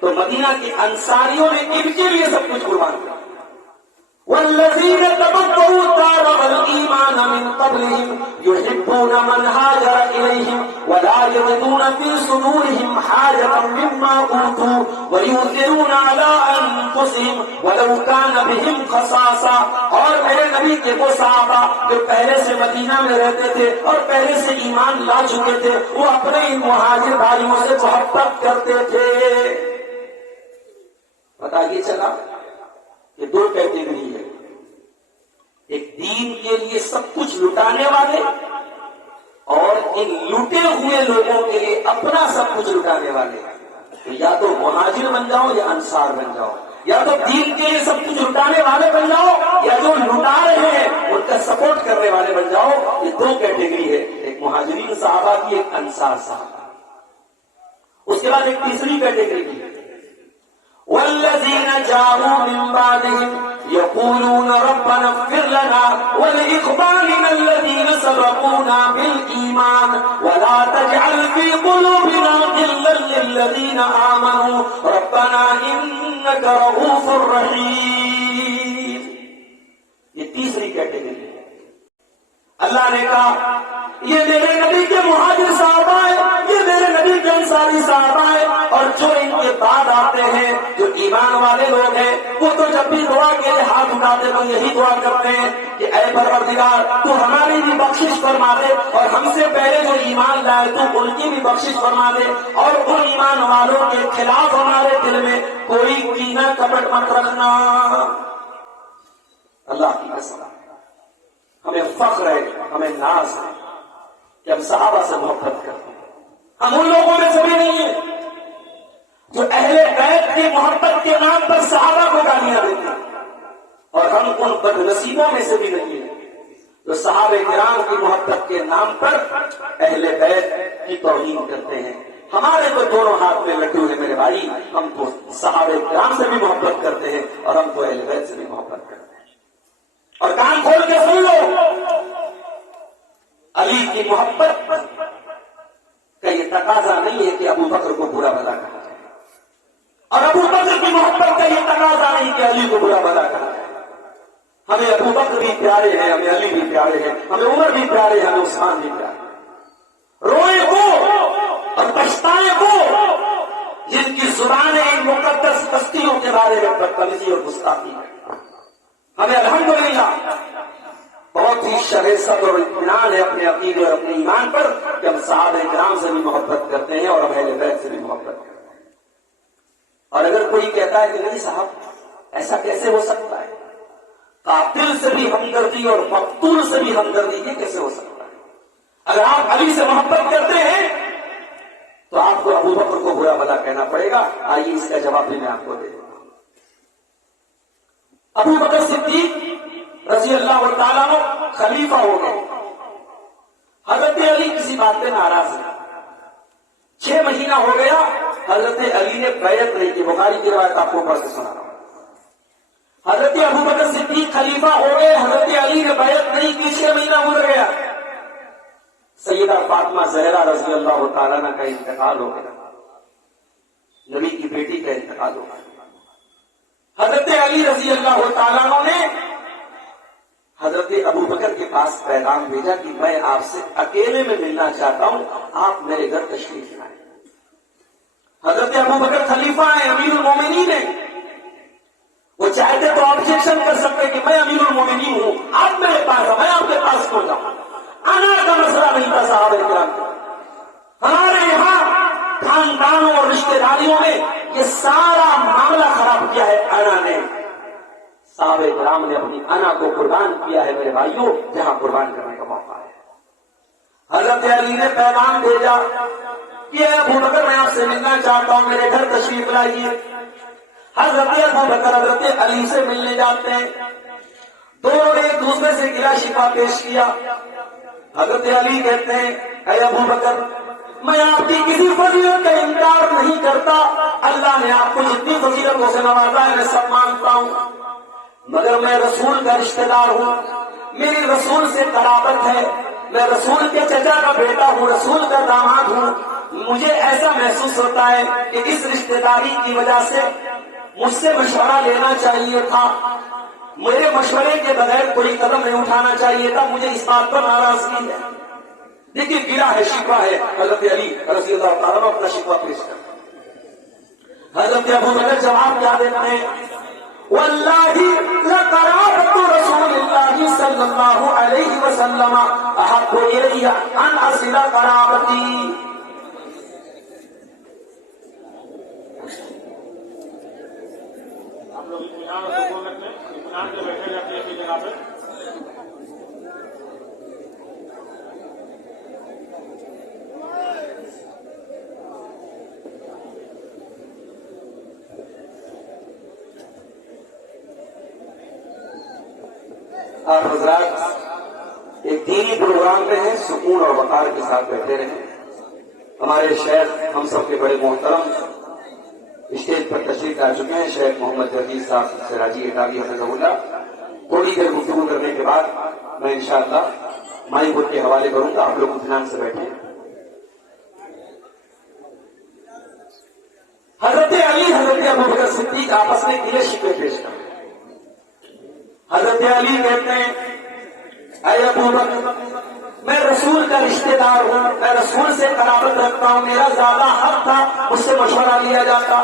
تو مدینہ کے انصاریوں نے ان کے لیے سب کچھ قربان کیا۔ والذین تبوؤا الدار والایمان من قبلهم يحبون من هاجر الیہم ولا یجدون فی صدورهم حاجة مما اوتوا ویؤثرون علی انفسهم ولو کان بهم خصاصہ۔ اور میرے نبی کے وہ صحابہ جو پہلے سے مدینہ میں رہتے تھے اور پہلے سے ایمان لا چکے تھے، وہ اپنے ان مہاجر بھائیوں سے محبت کرتے تھے۔ پتہ یہ چلا یہ دو کیٹیگری ہے، ایک دین کے لیے سب کچھ لٹانے والے اور ان لوٹے ہوئے لوگوں کے لیے اپنا سب کچھ لٹانے والے۔ تو یا تو مہاجر بن جاؤ یا انصار بن جاؤ، یا تو دین کے لیے سب کچھ لٹانے والے بن جاؤ یا جو لٹا رہے ہیں ان کا سپورٹ کرنے والے بن جاؤ۔ یہ دو کیٹیگری ہے، ایک مہاجرین صحابہ کی، ایک انصار صحابہ۔ اس کے بعد ایک تیسری کیٹیگری کی، والذین جاءوا من بعدهم يقولون ربنا اغفر لنا ولإخواننا الذين سبقونا بالإيمان ولا تجعل في قلوبنا غلا للذين آمنوا ربنا إنك رؤوف رحيم. یہ تیسری کیٹیگری ہے. اللہ نے کہا یہ میرے نبی کے مہاجر صاحب آئے, یہ میرے نبی کے انصاری صاحب آئے, اور جو ان کے بعد آتے ہیں جو ایمان والے لوگ ہیں وہ تو جب بھی دعا کے لیے ہاتھ اٹھاتے تو یہی دعا کرتے ہیں کہ اے پروردگار تو ہماری بھی بخشش فرما دے, اور ہم سے پہلے جو ایمان لائے تو ان کی بھی بخشش فرما دے, اور ان ایمان والوں کے خلاف ہمارے دل میں کوئی کینہ کپٹ مت رکھنا. اللہ کی قسم ہمیں فخر ہے, ہمیں ناز ہے کہ ہم صحابہ سے محبت کرتے ہیں. ہم ان لوگوں میں سے بھی نہیں ہیں جو اہل بیت کی محبت کے نام پر صحابہ کو گالیاں دیتے ہیں, اور ہم ان بدنصیبوں میں سے بھی نہیں ہیں جو صحابہ کرام کی محبت کے نام پر اہل بیت کی توہین کرتے ہیں. ہمارے تو دونوں ہاتھ میں لٹو ہیں میرے بھائی, ہم تو صحابہ کرام سے بھی محبت کرتے ہیں اور ہم تو اہل بیت سے بھی محبت کرتے ہیں. اور کان کھول کے سن لو, علی کی محبت کا یہ تقاضا نہیں ہے کہ ابو بکر کو برا بھلا کہا جائے, اور ابو بکر کی محبت کا یہ تقاضا نہیں کہ علی کو برا بھلا کہا جائے. ہمیں ابو بکر بھی پیارے ہیں, ہمیں علی بھی پیارے ہیں, ہمیں عمر بھی پیارے ہیں, ہمیں عثمان بھی پیارے ہیں. روئے کو اور پچھتائے کو جن کی زبانیں ان مقدس بستیوں کے بارے میں بدتمیزی اور گستاخی ہے. ہمیں الحمدللہ بہت ہی شریست اور اطمینان ہے اپنے عقیدے اور اپنے ایمان پر کہ ہم صحابہ کرام سے بھی محبت کرتے ہیں اور ہم اہل بیت سے بھی محبت کرتے ہیں. اور اگر کوئی کہتا ہے کہ نہیں صاحب ایسا کیسے ہو سکتا ہے, قاتل سے بھی ہمدردی اور مقتول سے بھی ہمدردی, یہ کیسے ہو سکتا ہے؟ اگر آپ علی سے محبت کرتے ہیں تو آپ کو ابو بکر کو برا بھلا کہنا پڑے گا. آئیے اس کا جواب بھی میں آپ کو دے دوں گا. ابو بکر صدیق رضی اللہ تعالیٰ عنہ خلیفہ ہو گئے. حضرت علی کسی بات پہ ناراض ہے. 6 مہینہ ہو گیا حضرت علی نے بیعت نہیں کی. بخاری کی روایت آپ کو اوپر سے سنا رہا ہوں. حضرت ابو بکر صدیق خلیفہ ہو گئے, حضرت علی نے بیعت نہیں کی. 6 مہینہ گزر گیا. سیدہ فاطمہ زہرا رضی اللہ تعالیٰ عنہ کا انتقال ہو گیا. نبی کی بیٹی کا انتقال ہو گیا. حضرت علی رضی اللہ تعالیٰ عنہ نے حضرت ابو بکر کے پاس پیغام بھیجا کہ میں آپ سے اکیلے میں ملنا چاہتا ہوں, آپ میرے گھر تشریف لائیں. حضرت ابو بکر خلیفہ ہیں, امیر المومنین ہیں. وہ چاہتے تو آبجیکشن کر سکتے کہ میں امیر المومنین ہوں, آپ میرے پاس, میں آپ کے پاس کیوں جاؤں. آنا کا مسئلہ نہیں تھا صحابہ کرام. ہمارے یہاں خاندانوں اور رشتے داریوں میں یہ سارا معاملہ خراب کیا ہے انا نے. صحابہ کرام نے اپنی انا کو قربان کیا ہے میرے بھائیوں, جہاں قربان کرنے کا موقع ہے. حضرت علی نے پیغام بھیجا کہ ابو بکر میں آپ سے ملنا چاہتا ہوں, میرے گھر تشریف لائیے. حضرت ابو بکر حضرت علی سے ملنے جاتے ہیں. دونوں نے ایک دوسرے سے گلا شکوہ پیش کیا. حضرت علی کہتے ہیں اے ابو بکر میں آپ کی کسی فضیلت کا انکار نہیں کرتا, اللہ نے آپ کو جتنی فضیلتوں سے نوازا ہے میں سب مانتا ہوں, مگر میں رسول کا رشتہ دار ہوں, میری رسول سے قرابت ہے, میں رسول کے چچا کا بیٹا ہوں, رسول کا داماد ہوں. مجھے ایسا محسوس ہوتا ہے کہ اس رشتہ داری کی وجہ سے مجھ سے مشورہ لینا چاہیے تھا, میرے مشورے کے بغیر کوئی قدم نہیں اٹھانا چاہیے تھا. مجھے اس بات پر ناراضگی ہے. دیکھیے گرا ہے, شکوہ ہے. حضرت علی رضی اللہ تعالیٰ عنہ اپنا شکوہ پیش کرتے ہیں. حضرت ابو بکر جواب کیا دیتے ہیں, واللہ لقرابۃ رسول اللہ صلی اللہ علیہ وسلم احب الی ان اصل قرابتی. ہم لوگ اطمینان سے بول رکھتے ہیں, اطمینان سے بیٹھے رہتے ہیں اپنی جگہ پہ. آپ حضرات ایک دینی پروگرام میں ہیں, سکون اور وقار کے ساتھ بیٹھے رہیں. ہمارے شیخ ہم سب کے بڑے محترم اسٹیج پر تشریف لا چکے ہیں, شیخ محمد جدید صاحب سراجی اٹاوی حفظہ اللہ. تھوڑی دیر گفتگو کرنے کے بعد میں انشاءاللہ مائک کے حوالے کروں گا. آپ لوگ اطمینان سے بیٹھیں. حضرت علی حضرت ابوبکر صدیق آپس میں گلے شکوے پیش کرتے ہیں. حضرت علی کہتے ہیں اے ابوبکر میں رسول کا رشتہ دار ہوں, میں رسول سے قرابت رکھتا ہوں, میرا زیادہ حق تھا, مجھ سے مشورہ لیا جاتا.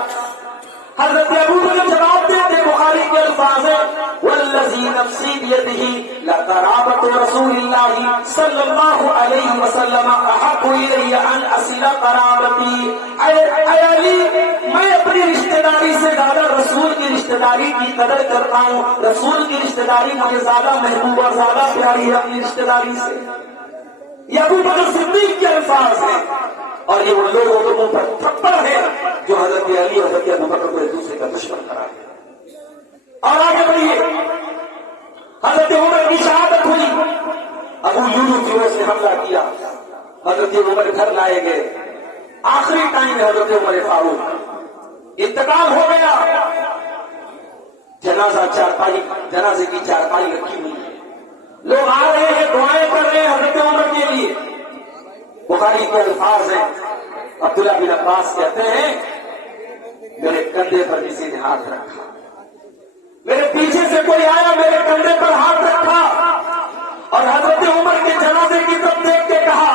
حضرت ابوبکر جواب دیتے, بخاری کے الفاظ ہیں والذی نفسی بیدہ لقرابۃ رسول اللہ صلی اللہ علیہ وسلم احب الی ان اصل قرابتی. اے علی میں اپنی رشتہ داری سے زیادہ رسول کی رشتہ داری کی قدر کرتا ہوں. رسول کی رشتہ داری مجھے زیادہ محبوب اور زیادہ پیاری ہے اپنی رشتہ داری سے. یہ ابوبکر صدیق کے الفاظ ہیں, اور یہ وہ لوگوں کے منہ پر تھپڑ ہے جو حضرت علی اور حضرت ابوبکر کو ایک دوسرے کا دشمن قرار دیا. اور آگے بڑھیے, حضرت عمر کی شہادت ہوئی, ابو یونس کی وجہ سے حملہ کیا, حضرت عمر گھر لائے گئے. آخری ٹائم میں حضرت عمر فاروق انتقال ہو گیا. جنازے کی چارپائی رکھی ہوئی ہے, لوگ آ رہے ہیں, دعائیں کر رہے ہیں حضرت عمر کے لیے. بخاری کے الفاظ ہیں, عبداللہ بن عباس کہتے ہیں میرے کندھے پر کسی نے ہاتھ رکھا, میرے پیچھے سے کوئی آیا میرے کندھے پر ہاتھ رکھا, اور حضرت عمر کے جنازے کی طرف دیکھ کے کہا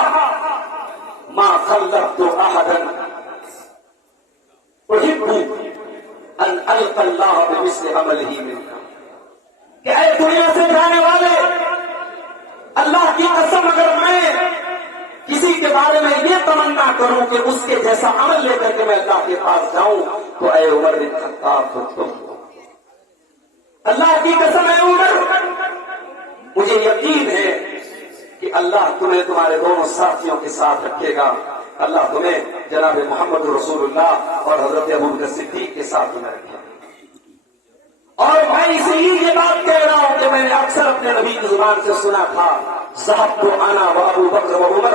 ما خلقت احدا احب ان القى اللہ بمثل عمله منك. کہ اے دنیا سے جانے والے, اللہ کی قسم اگر میں کسی کے بارے میں یہ تمنا کروں کہ اس کے جیسا عمل لے کر کے میں اللہ کے پاس جاؤں تو اے عمر بن خطاب خود تم. اللہ کی قسم اے عمر, مجھے یقین ہے کہ اللہ تمہیں تمہارے دونوں ساتھیوں کے ساتھ رکھے گا. اللہ تمہیں جناب محمد رسول اللہ اور حضرت ابوبکر صدیق کے ساتھ تمہیں رکھے گا. اور میں اسی لیے یہ بات کہہ رہا ہوں کہ میں نے اکثر اپنے نبی کی زبان سے سنا تھا ذهبت انا وابو بکر وعمر,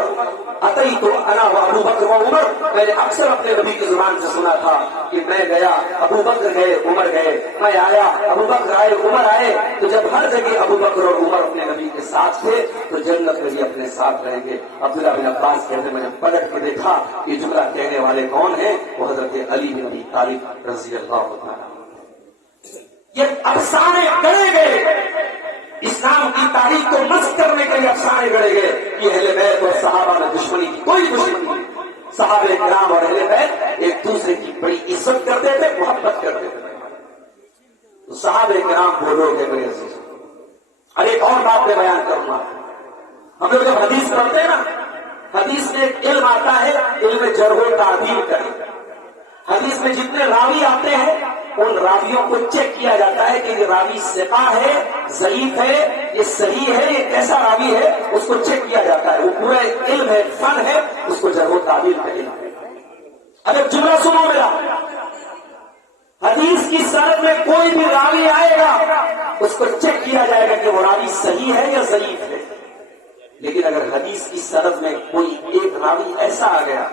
اتيت انا وابو بکر وعمر. میں نے اکثر اپنے نبی کی زبان سے سنا تھا کہ میں گیا, ابو بکر گئے, عمر گئے, میں آیا, ابو بکر آئے, عمر آئے. تو جب ہر جگہ ابو بکر اور عمر اپنے نبی کے ساتھ تھے تو جنت میں بھی اپنے ساتھ رہیں گے. عبداللہ بن عباس کہتے ہیں میں نے پلٹ کے دیکھا یہ جملہ کہنے والے کون ہیں, وہ حضرت علی بن ابی طالب رضی اللہ تعالیٰ. یہ افسانے گڑے گئے, اسلام کی تاریخ کو مست کرنے کے لیے افسانے گڑے گئے کہ اہل بیت اور صحابہ میں دشمنی کی کوئی دشمنی نہیں. صحابہ کرام اور اہل بیت ایک دوسرے کی بڑی عزت کرتے تھے, محبت کرتے تھے. تو صحابہ کرام وہ لوگ ہیں میرے عزیز. اور ایک اور بات میں بیان کروں گا, ہم لوگ جب حدیث پڑھتے ہیں نا, حدیث میں ایک علم آتا ہے, علم جرح و تعدیل کا. حدیث میں جتنے راوی آتے ہیں ان راویوں کو چیک کیا جاتا ہے کہ یہ راوی ثقہ ہے, ضعیف ہے, یہ صحیح ہے, یہ کیسا راوی ہے, اس کو چیک کیا جاتا ہے. وہ پورا علم ہے, فن ہے, اس کو جرح و تعدیل کا علم ہے. اب ایک جملہ سنو میرا, حدیث کی سند میں کوئی بھی راوی آئے گا اس کو چیک کیا جائے گا کہ وہ راوی صحیح ہے یا ضعیف ہے. لیکن اگر حدیث کی سند میں کوئی ایک راوی ایسا آ گیا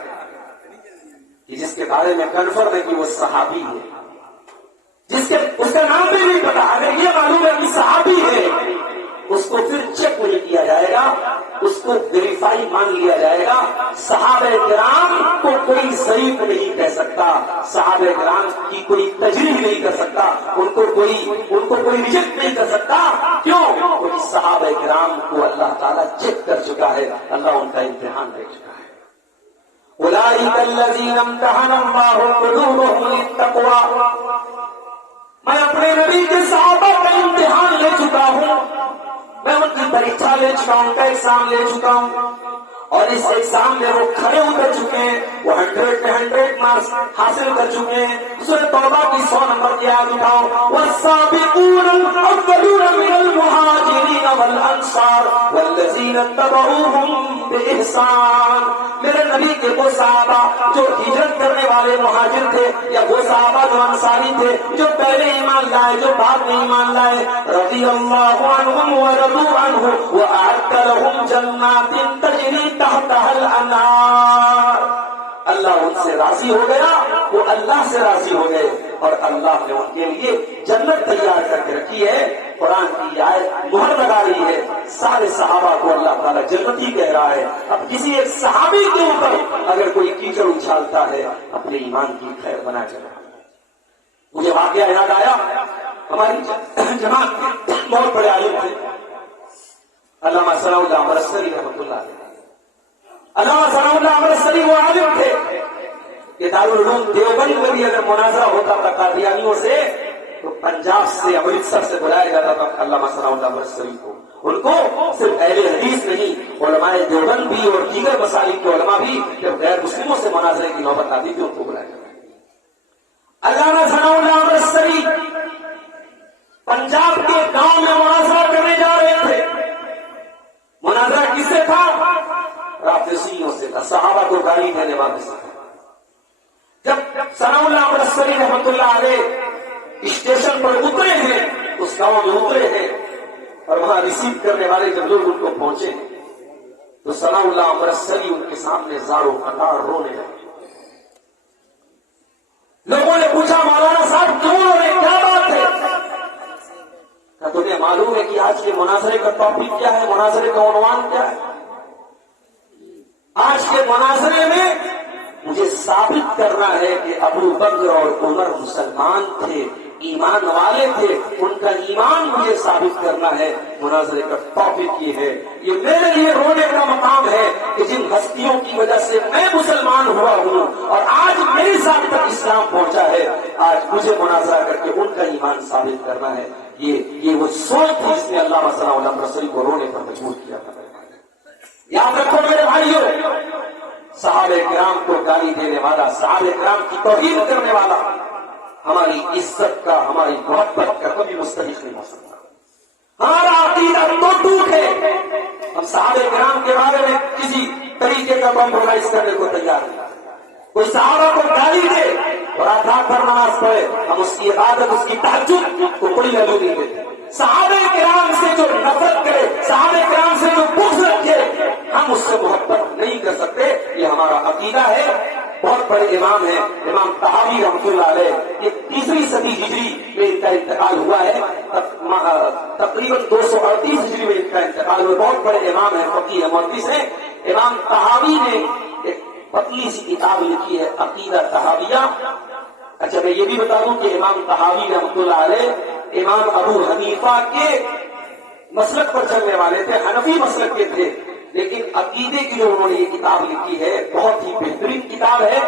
کہ جس کے بارے میں کنفرم ہے کہ وہ صحابی ہے, اس کا نام بھی نہیں پتا, اگر یہ معلوم ہے کہ صحابی ہے, اس کو پھر چیک نہیں کیا جائے گا, اس کو ویریفائی مان لیا جائے گا. صحابہ کرام کو کوئی ضعیف نہیں کہہ سکتا, صحابہ کرام کی کوئی تجریح نہیں کر سکتا, ان کو کوئی ریجیکٹ نہیں کر سکتا. کیوں؟ کیونکہ صحابہ کرام کو اللہ تعالیٰ چیک کر چکا ہے, اللہ ان کا امتحان لے چکا ہے. اولئک الذین امتحن اللہ قلوبهم للتقوی. میں اپنے نبی کے صحابہ کا امتحان لے چکا ہوں, میں ان کی پریکشا لے چکا ہوں, کا ایگزام لے چکا ہوں, اور اس ایگزام میں وہ کھڑے اتر چکے ہیں, وہ 100 میں 100 مارکس حاصل کر چکے ہیں. سورہ توبہ کی 100 نمبر کی آیت اٹھاؤ, والسابقون الاولون من المہاجرین والانصار والذین اتبعوہم باحسان. میرے نبی کے وہ صحابہ جو ہجرت کرنے والے مہاجر تھے, یا وہ صحابہ جو انصاری تھے, جو پہلے ایمان لائے, جو بعد میں ایمان لائے, رضی اللہ عنہم ورضوا عنہ واعد لهم جنات تجری تحتها الانہار. اللہ ان سے راضی ہو گیا, وہ اللہ سے راضی ہو گئے. اور اللہ نے ان کے لیے جنت تیار کر کے رکھی ہے. قرآن کی آیت مہر لگا رہی ہے. سارے صحابہ کو اللہ تعالیٰ جنتی کہہ رہا ہے. اب کسی ایک صحابی کے اوپر اگر کوئی کیچڑ اچھالتا ہے اپنے ایمان کی خیر بنا چلا. مجھے واقعہ یاد آیا. ہماری جماعت کے بہت بڑے عالم تھے علامہ ثناء اللہ امرتسری رحمۃ اللہ علیہ. علامہ ثناء اللہ امرتسری وہ عالم تھے کہ دارالعلوم دیوبند میں بھی اگر مناظرہ ہوتا تھا قادیانیوں سے تو پنجاب سے امرتسر سے بلایا جاتا تھا علامہ ثناء اللہ امرتسری کو. ان کو صرف اہل حدیث نہیں علماء دیوبند بھی اور دیگر مسالک کے علماء بھی جب غیر مسلموں سے مناظرے کی نوبت آتی تھی ان کو بلایا جاتا تھا. علامہ ثناء اللہ امرتسری پنجاب کے گاؤں میں مناظرہ کرنے جا رہے تھے. مناظرہ کس سے تھا؟ رافضیوں سے تھا. صحابہ کو گالی دینے والے سے تھا. جب ثناء اللہ امرتسری رحمۃ اللہ علیہ اسٹیشن پر اترے ہیں اس گاؤں میں اترے ہیں اور وہاں ریسیو کرنے والے جب لوگ ان کو پہنچے تو ثناء اللہ امرتسری ان کے سامنے زاروں قطار رونے لگے. لوگوں نے پوچھا مولانا صاحب کیوں رو رہے, کیا بات ہے؟ کہا تمہیں معلوم ہے کہ آج کے مناظرے کا ٹاپک کیا ہے, مناظرے کا عنوان کیا ہے؟ آج کے مناظرے میں مجھے ثابت کرنا ہے کہ ابو بکر اور عمر مسلمان تھے, ایمان والے تھے, ان کا ایمان مجھے ثابت کرنا ہے. مناظرے کا ٹاپک یہ ہے. یہ میرے لیے رونے کا مقام ہے کہ جن ہستیوں کی وجہ سے میں مسلمان ہوا ہوں اور آج میرے ساتھ تک اسلام پہنچا ہے, آج مجھے مناظرہ کر کے ان کا ایمان ثابت کرنا ہے. یہ وہ سوچ تھی جس نے علامہ ثناء اللہ امرتسری کو رونے پر مجبور کیا تھا. یاد رکھو میرے بھائیوں, صحابہ کرام کو گالی دینے والا, صحابہ کرام کی توہین کرنے والا ہماری عزت کا, ہماری محبت کا کبھی مستحق نہیں ہو سکتا. ہمارا عقیدہ تو ٹوٹ ہے. ہم صحابہ کرام کے بارے میں کسی طریقے کا کمپرومائز کرنے کو تیار نہیں. کوئی صحابہ کو گالی دے اور آدھا پر نماز پڑھے, ہم اس کی عبادت, اس کی تہجد کو کوئی ویلیو نہیں دیتے. صحابہ کرام سے جو نفرت کرے, صحابہ کرام سے جو بغض رکھے, ہم اس سے محبت نہیں کر سکتے. یہ ہمارا عقیدہ ہے. بہت بڑے امام ہیں امام طحاوی رحمۃ اللہ علیہ, یہ 3 صدی ہجری میں ان کا انتقال ہوا ہے. تقریباً 238 ہجری میں ان کا انتقال ہوا. بہت بڑے امام ہیں, فقیہ ہیں, محدث ہیں. امام طحاوی نے ایک پتلی سی کتاب لکھی ہے عقیدہ طحاویہ. اچھا میں یہ بھی بتا دوں کہ امام طحاوی رحمۃ اللہ علیہ امام ابو حنیفہ کے مسلک پر چلنے والے تھے, حنفی مسلک کے تھے, لیکن عقیدے کی جو انہوں نے یہ کتاب لکھی ہے بہت ہی بہترین کتاب ہے.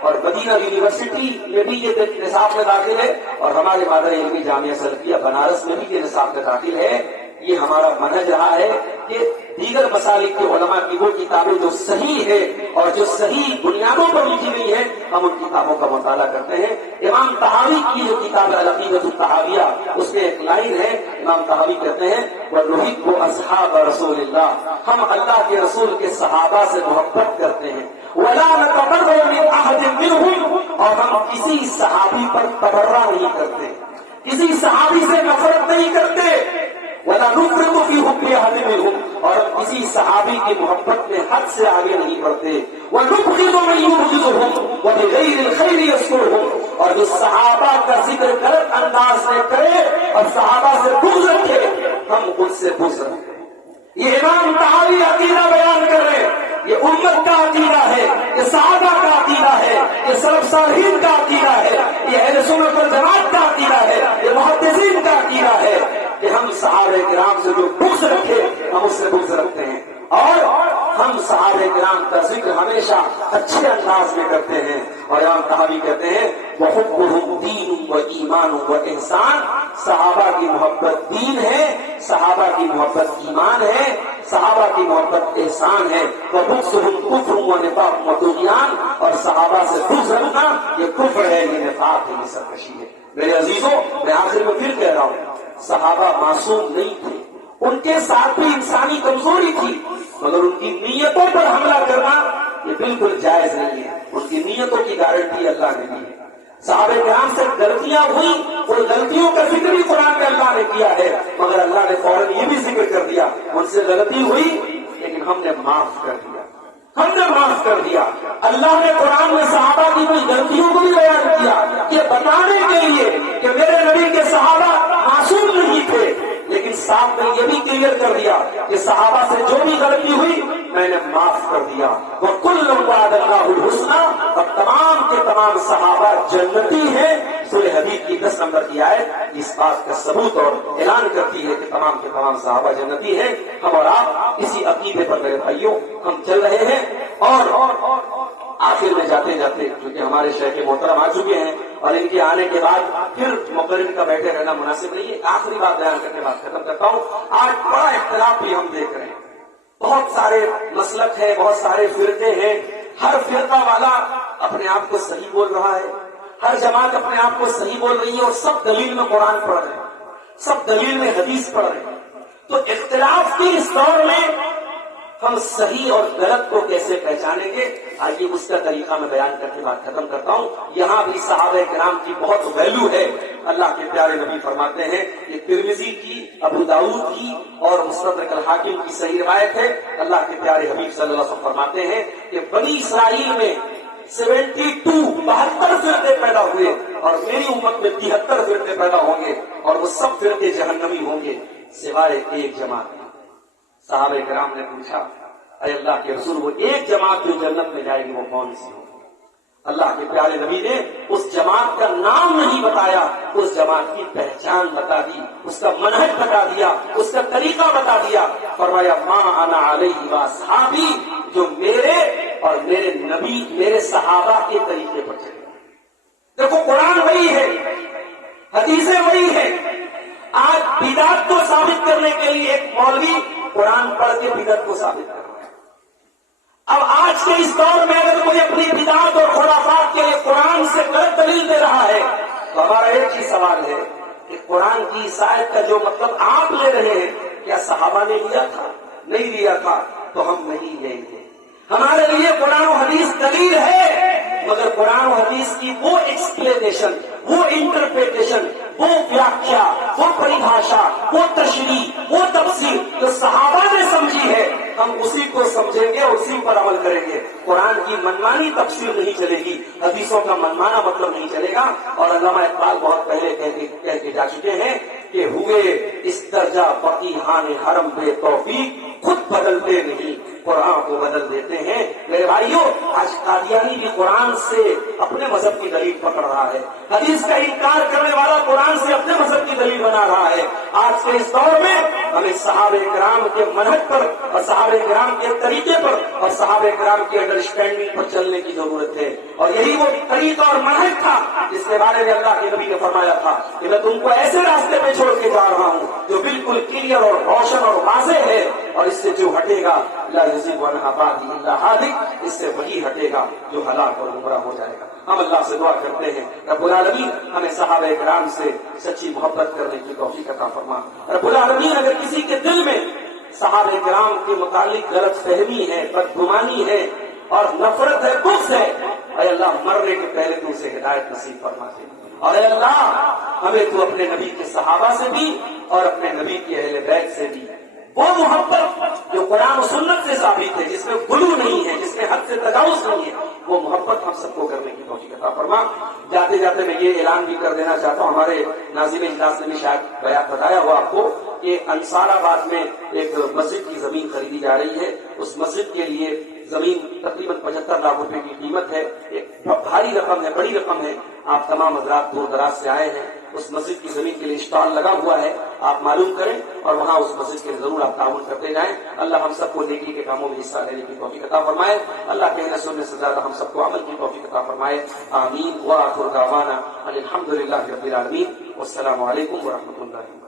اور مدینہ یونیورسٹی میں بھی یہ نصاب میں داخل ہے اور ہمارے مادر علمی جامعہ سلفیہ بنارس میں بھی یہ نصاب میں داخل ہے. یہ ہمارا منہج رہا ہے کہ دیگر مسالک کے علماء کی وہ کتابیں جو صحیح ہے اور جو صحیح بنیادوں پر لکھی گئی ہیں ہم ان کتابوں کا مطالعہ کرتے ہیں. امام طحاوی کی جو کتاب ہے العقیدۃ الطحاویہ, اس میں ایک لائن ہے. امام طحاوی کہتے ہیں وَنُحِبُّ أَصْحَابَ رَسُولِ اللَّهِ, ہم اللہ کے رسول کے صحابہ سے محبت کرتے ہیں. وَلَا نَتَبَرَّأُ مِنْ أَحَدٍ مِّنْهُمْ, اور ہم کسی صحابی پر تبرہ نہیں کرتے, کسی صحابی سے نفرت نہیں کرتے. وَلَا نُفْرِطُ فِي حُبِّ أَحَدٍ مِّنْهُمْ, اور ہم کسی صحابی کی محبت میں حد سے آگے نہیں بڑھتے. وَنُبْغِضُ مَن يُبْغِضُهُمْ وَبِغَيْرِ الْخَيْرِ يَذْكُرُهُمْ, اور جو صحابہ کا ذکر غلط انداز میں کرے اور صحابہ سے بغض رکھے ہم ان سے بغض رکھتے. یہ امام طحاوی عقیدہ بیان کر رہے ہیں. یہ امت کا عقیدہ ہے, یہ صحابہ کا عقیدہ ہے, یہ سلف صالحین کا عقیدہ ہے, یہ اہل سنت والجماعت کا عقیدہ ہے, یہ محدثین کا عقیدہ ہے کہ ہم صحابہ کرام سے جو بغض رکھے ہم اس سے بغض رکھتے ہیں. اور ہم صحابہ کرام کا ذکر ہمیشہ اچھے انداز میں کرتے ہیں. اور امام طحاوی کہتے ہیں وَحُبُّهُمْ دِینٌ وَإِیمَانٌ وَإِحْسَانٌ, صحابہ کی محبت دین ہے, صحابہ کی محبت ایمان ہے, صحابہ کی محبت احسان ہے. وَبُغْضُهُمْ كُفْرٌ وَنِفَاقٌ وَطُغْیَانٌ, اور صحابہ سے بغض رکھنا یہ کفر ہے, یہ نفاق ہے, یہ سرکشی ہے. میرے عزیزوں, میں آخر میں پھر کہہ رہا ہوں, صحابہ معصوم نہیں تھے, ان کے ساتھ بھی انسانی کمزوری تھی, مگر ان کی نیتوں پر حملہ کرنا یہ بالکل جائز نہیں ہے. ان کی نیتوں کی گارنٹی اللہ نے دی ہے. صحابہ کرام سے غلطیاں ہوئی, ان غلطیوں کا ذکر بھی قرآن میں اللہ نے کیا ہے, مگر اللہ نے فوراً یہ بھی ذکر کر دیا ان سے غلطی ہوئی لیکن ہم نے معاف کر دیا, ہم نے معاف کر دیا. اللہ نے قرآن میں صحابہ کی کوئی غلطیوں کو بھی بیان کیا یہ بتانے کے آپ نے یہ بھی کلیئر کر دیا کہ صحابہ سے جو بھی غلطی ہوئی میں نے معاف کر دیا. وہ کل وعد اللہ الحسنى، اور تمام کے تمام صحابہ جنتی ہیں. سورہ حدید کی 10 نمبر کی آیت اس بات کا ثبوت اور اعلان کرتی ہے کہ تمام کے تمام صحابہ جنتی ہیں. ہم اور آپ اسی عقیدے پر میرے بھائیوں ہم چل رہے ہیں. اور آخر میں جاتے جاتے کیونکہ ہمارے شیخ محترم آ چکے ہیں اور ان کے آنے کے بعد پھر مقرر کا بیٹھے رہنا مناسب نہیں ہے. آخری بات بیان کر کے بات ختم کرتا ہوں. آج بڑا اختلاف بھی ہم دیکھ رہے ہیں. بہت سارے مسلک ہیں، بہت سارے فرقے ہیں. ہر فرقہ والا اپنے آپ کو صحیح بول رہا ہے، ہر جماعت اپنے آپ کو صحیح بول رہی ہے، اور سب دلیل میں قرآن پڑھ رہے ہیں، سب دلیل میں حدیث پڑھ رہے ہیں. تو اختلاف کی اس دور میں ہم صحیح اور غلط کو کیسے پہچانیں گے؟ آئیے اس کا طریقہ میں بیان کر کے بات ختم کرتا ہوں. یہاں بھی صحابہ کرام کی بہت ویلیو ہے. اللہ کے پیارے نبی فرماتے ہیں، یہ ترمذی کی، ابو داؤد کی اور مستدرک الحاکم کی صحیح روایت ہے. اللہ کے پیارے حبیب صلی اللہ علیہ وسلم فرماتے ہیں کہ بنی اسرائیل میں 72 فرقے پیدا ہوئے اور میری امت میں 73 فرقے پیدا ہوں گے، اور وہ سب فرقے جہنمی ہوں گے سوائے ایک جماعت. صحابہ کرام نے پوچھا، اے اللہ کے رسول، وہ ایک جماعت جو جنت میں جائے گی وہ کون سی ہوگی؟ اللہ کے پیارے نبی نے اس جماعت کا نام نہیں بتایا، اس جماعت کی پہچان بتا دی، اس کا منہج بتا دیا، اس کا طریقہ بتا دیا. فرمایا ما انا علیہ واصحابی، جو میرے اور میرے نبی میرے صحابہ کے طریقے پر چلے. دیکھو قرآن وہی ہے، حدیثیں وہی ہے. آج بدعت کو ثابت کرنے کے لیے ایک مولوی قرآن پڑھ کے بدعت کو ثابت کر رہا ہے. اب آج کے اس دور میں اگر کوئی اپنی بدعت اور خرافات کے لیے قرآن سے غلط دلیل دے رہا ہے تو ہمارا ایک ہی سوال ہے کہ قرآن کی اس آیت کا جو مطلب آپ لے رہے ہیں کیا صحابہ نے لیا تھا؟ نہیں لیا تھا تو ہم نہیں لیں گے. ہمارے لیے قرآن و حدیث دلیل ہے، مگر قرآن و حدیث کی وہ ایکسپلینیشن، وہ انٹرپریٹیشن، وہ ویاخیا، وہ پریبھاشا، وہ تشریح، وہ تفسیر جو صحابہ نے سمجھی ہے ہم اسی کو سمجھیں گے اور اسی پر عمل کریں گے. قرآن کی منمانی تفسیر نہیں چلے گی، حدیثوں کا منمانا مطلب نہیں چلے گا. اور علامہ اقبال بہت پہلے کہہ کے جا چکے ہیں کہ ہوئے اس درجہ فقیہان حرم بے توفیق، خود بدلتے نہیں قرآن کو بدل دیتے ہیں. میرے بھائیوں، آج قادیانی بھی قرآن سے اپنے مذہب کی دلیل پکڑ رہا ہے، حدیث کا انکار کرنے والا قرآن سے اپنے مذہب کی دلیل بنا رہا ہے. آج کے اس دور میں ہمیں صحابہ کرام کے منہج پر اور صحابہ کرام کے طریقے پر اور صحابہ کرام کی انڈرسٹینڈنگ پر چلنے کی ضرورت ہے. اور یہی وہ طریقہ اور منہج تھا جس کے بارے میں اللہ کے نبی نے فرمایا تھا کہ میں تم کو ایسے راستے پہ چھوڑ کے جا رہا ہوں جو بالکل کلیئر اور روشن اور واضح ہے، اور اس سے جو ہٹے گا لا یزیغ عنہ بعدی الا ہالک، اس سے وہی ہٹے گا جو ہلاک اور گمراہ ہو جائے گا. ہم اللہ سے دعا کرتے ہیں رب العالمین ہمیں صحابہ کرام سے سچی محبت کرنے کی توفیق عطا فرما. رب العالمین اگر کسی کے دل میں صحابہ کرام کے متعلق غلط فہمی ہے، بدگمانی ہے اور نفرت ہے، بغض ہے، اے اللہ مرنے کے پہلے تو اسے ہدایت نصیب فرما دے. اور اے اللہ ہمیں تو اپنے نبی کے صحابہ سے بھی اور اپنے نبی کے اہل بیت سے بھی وہ محبت جو قرآن و سنت سے ثابت ہے، جس میں غلو نہیں ہے، جس میں حد سے تجاوز نہیں ہے، وہ محبت ہم سب کو کرنے کی توفیق عطا فرما. جاتے جاتے میں یہ اعلان بھی کر دینا چاہتا ہوں، ہمارے ناظم اجلاس نے بھی شاید بتایا ہوا آپ کو کہ انصار آباد میں ایک مسجد کی زمین خریدی جا رہی ہے. اس مسجد کے لیے زمین تقریباً 75 لاکھ روپے کی قیمت ہے. ایک بھاری رقم ہے، بڑی رقم ہے. آپ تمام حضرات دور دراز سے آئے ہیں. اس مسجد کی زمین کے لیے اسٹال لگا ہوا ہے، آپ معلوم کریں اور وہاں اس مسجد کے لیے ضرور آپ تعاون کرتے جائیں. اللہ ہم سب کو نیکی کے کاموں میں حصہ لینے کی توفیق عطا فرمائے. اللہ کہنے سننے سے زیادہ ہم سب کو عمل کی توفیق عطا فرمائے. آمین. وآخر دعوانا الحمد للہ رب العالمین. والسلام علیکم ورحمۃ اللہ وبرکاتہ.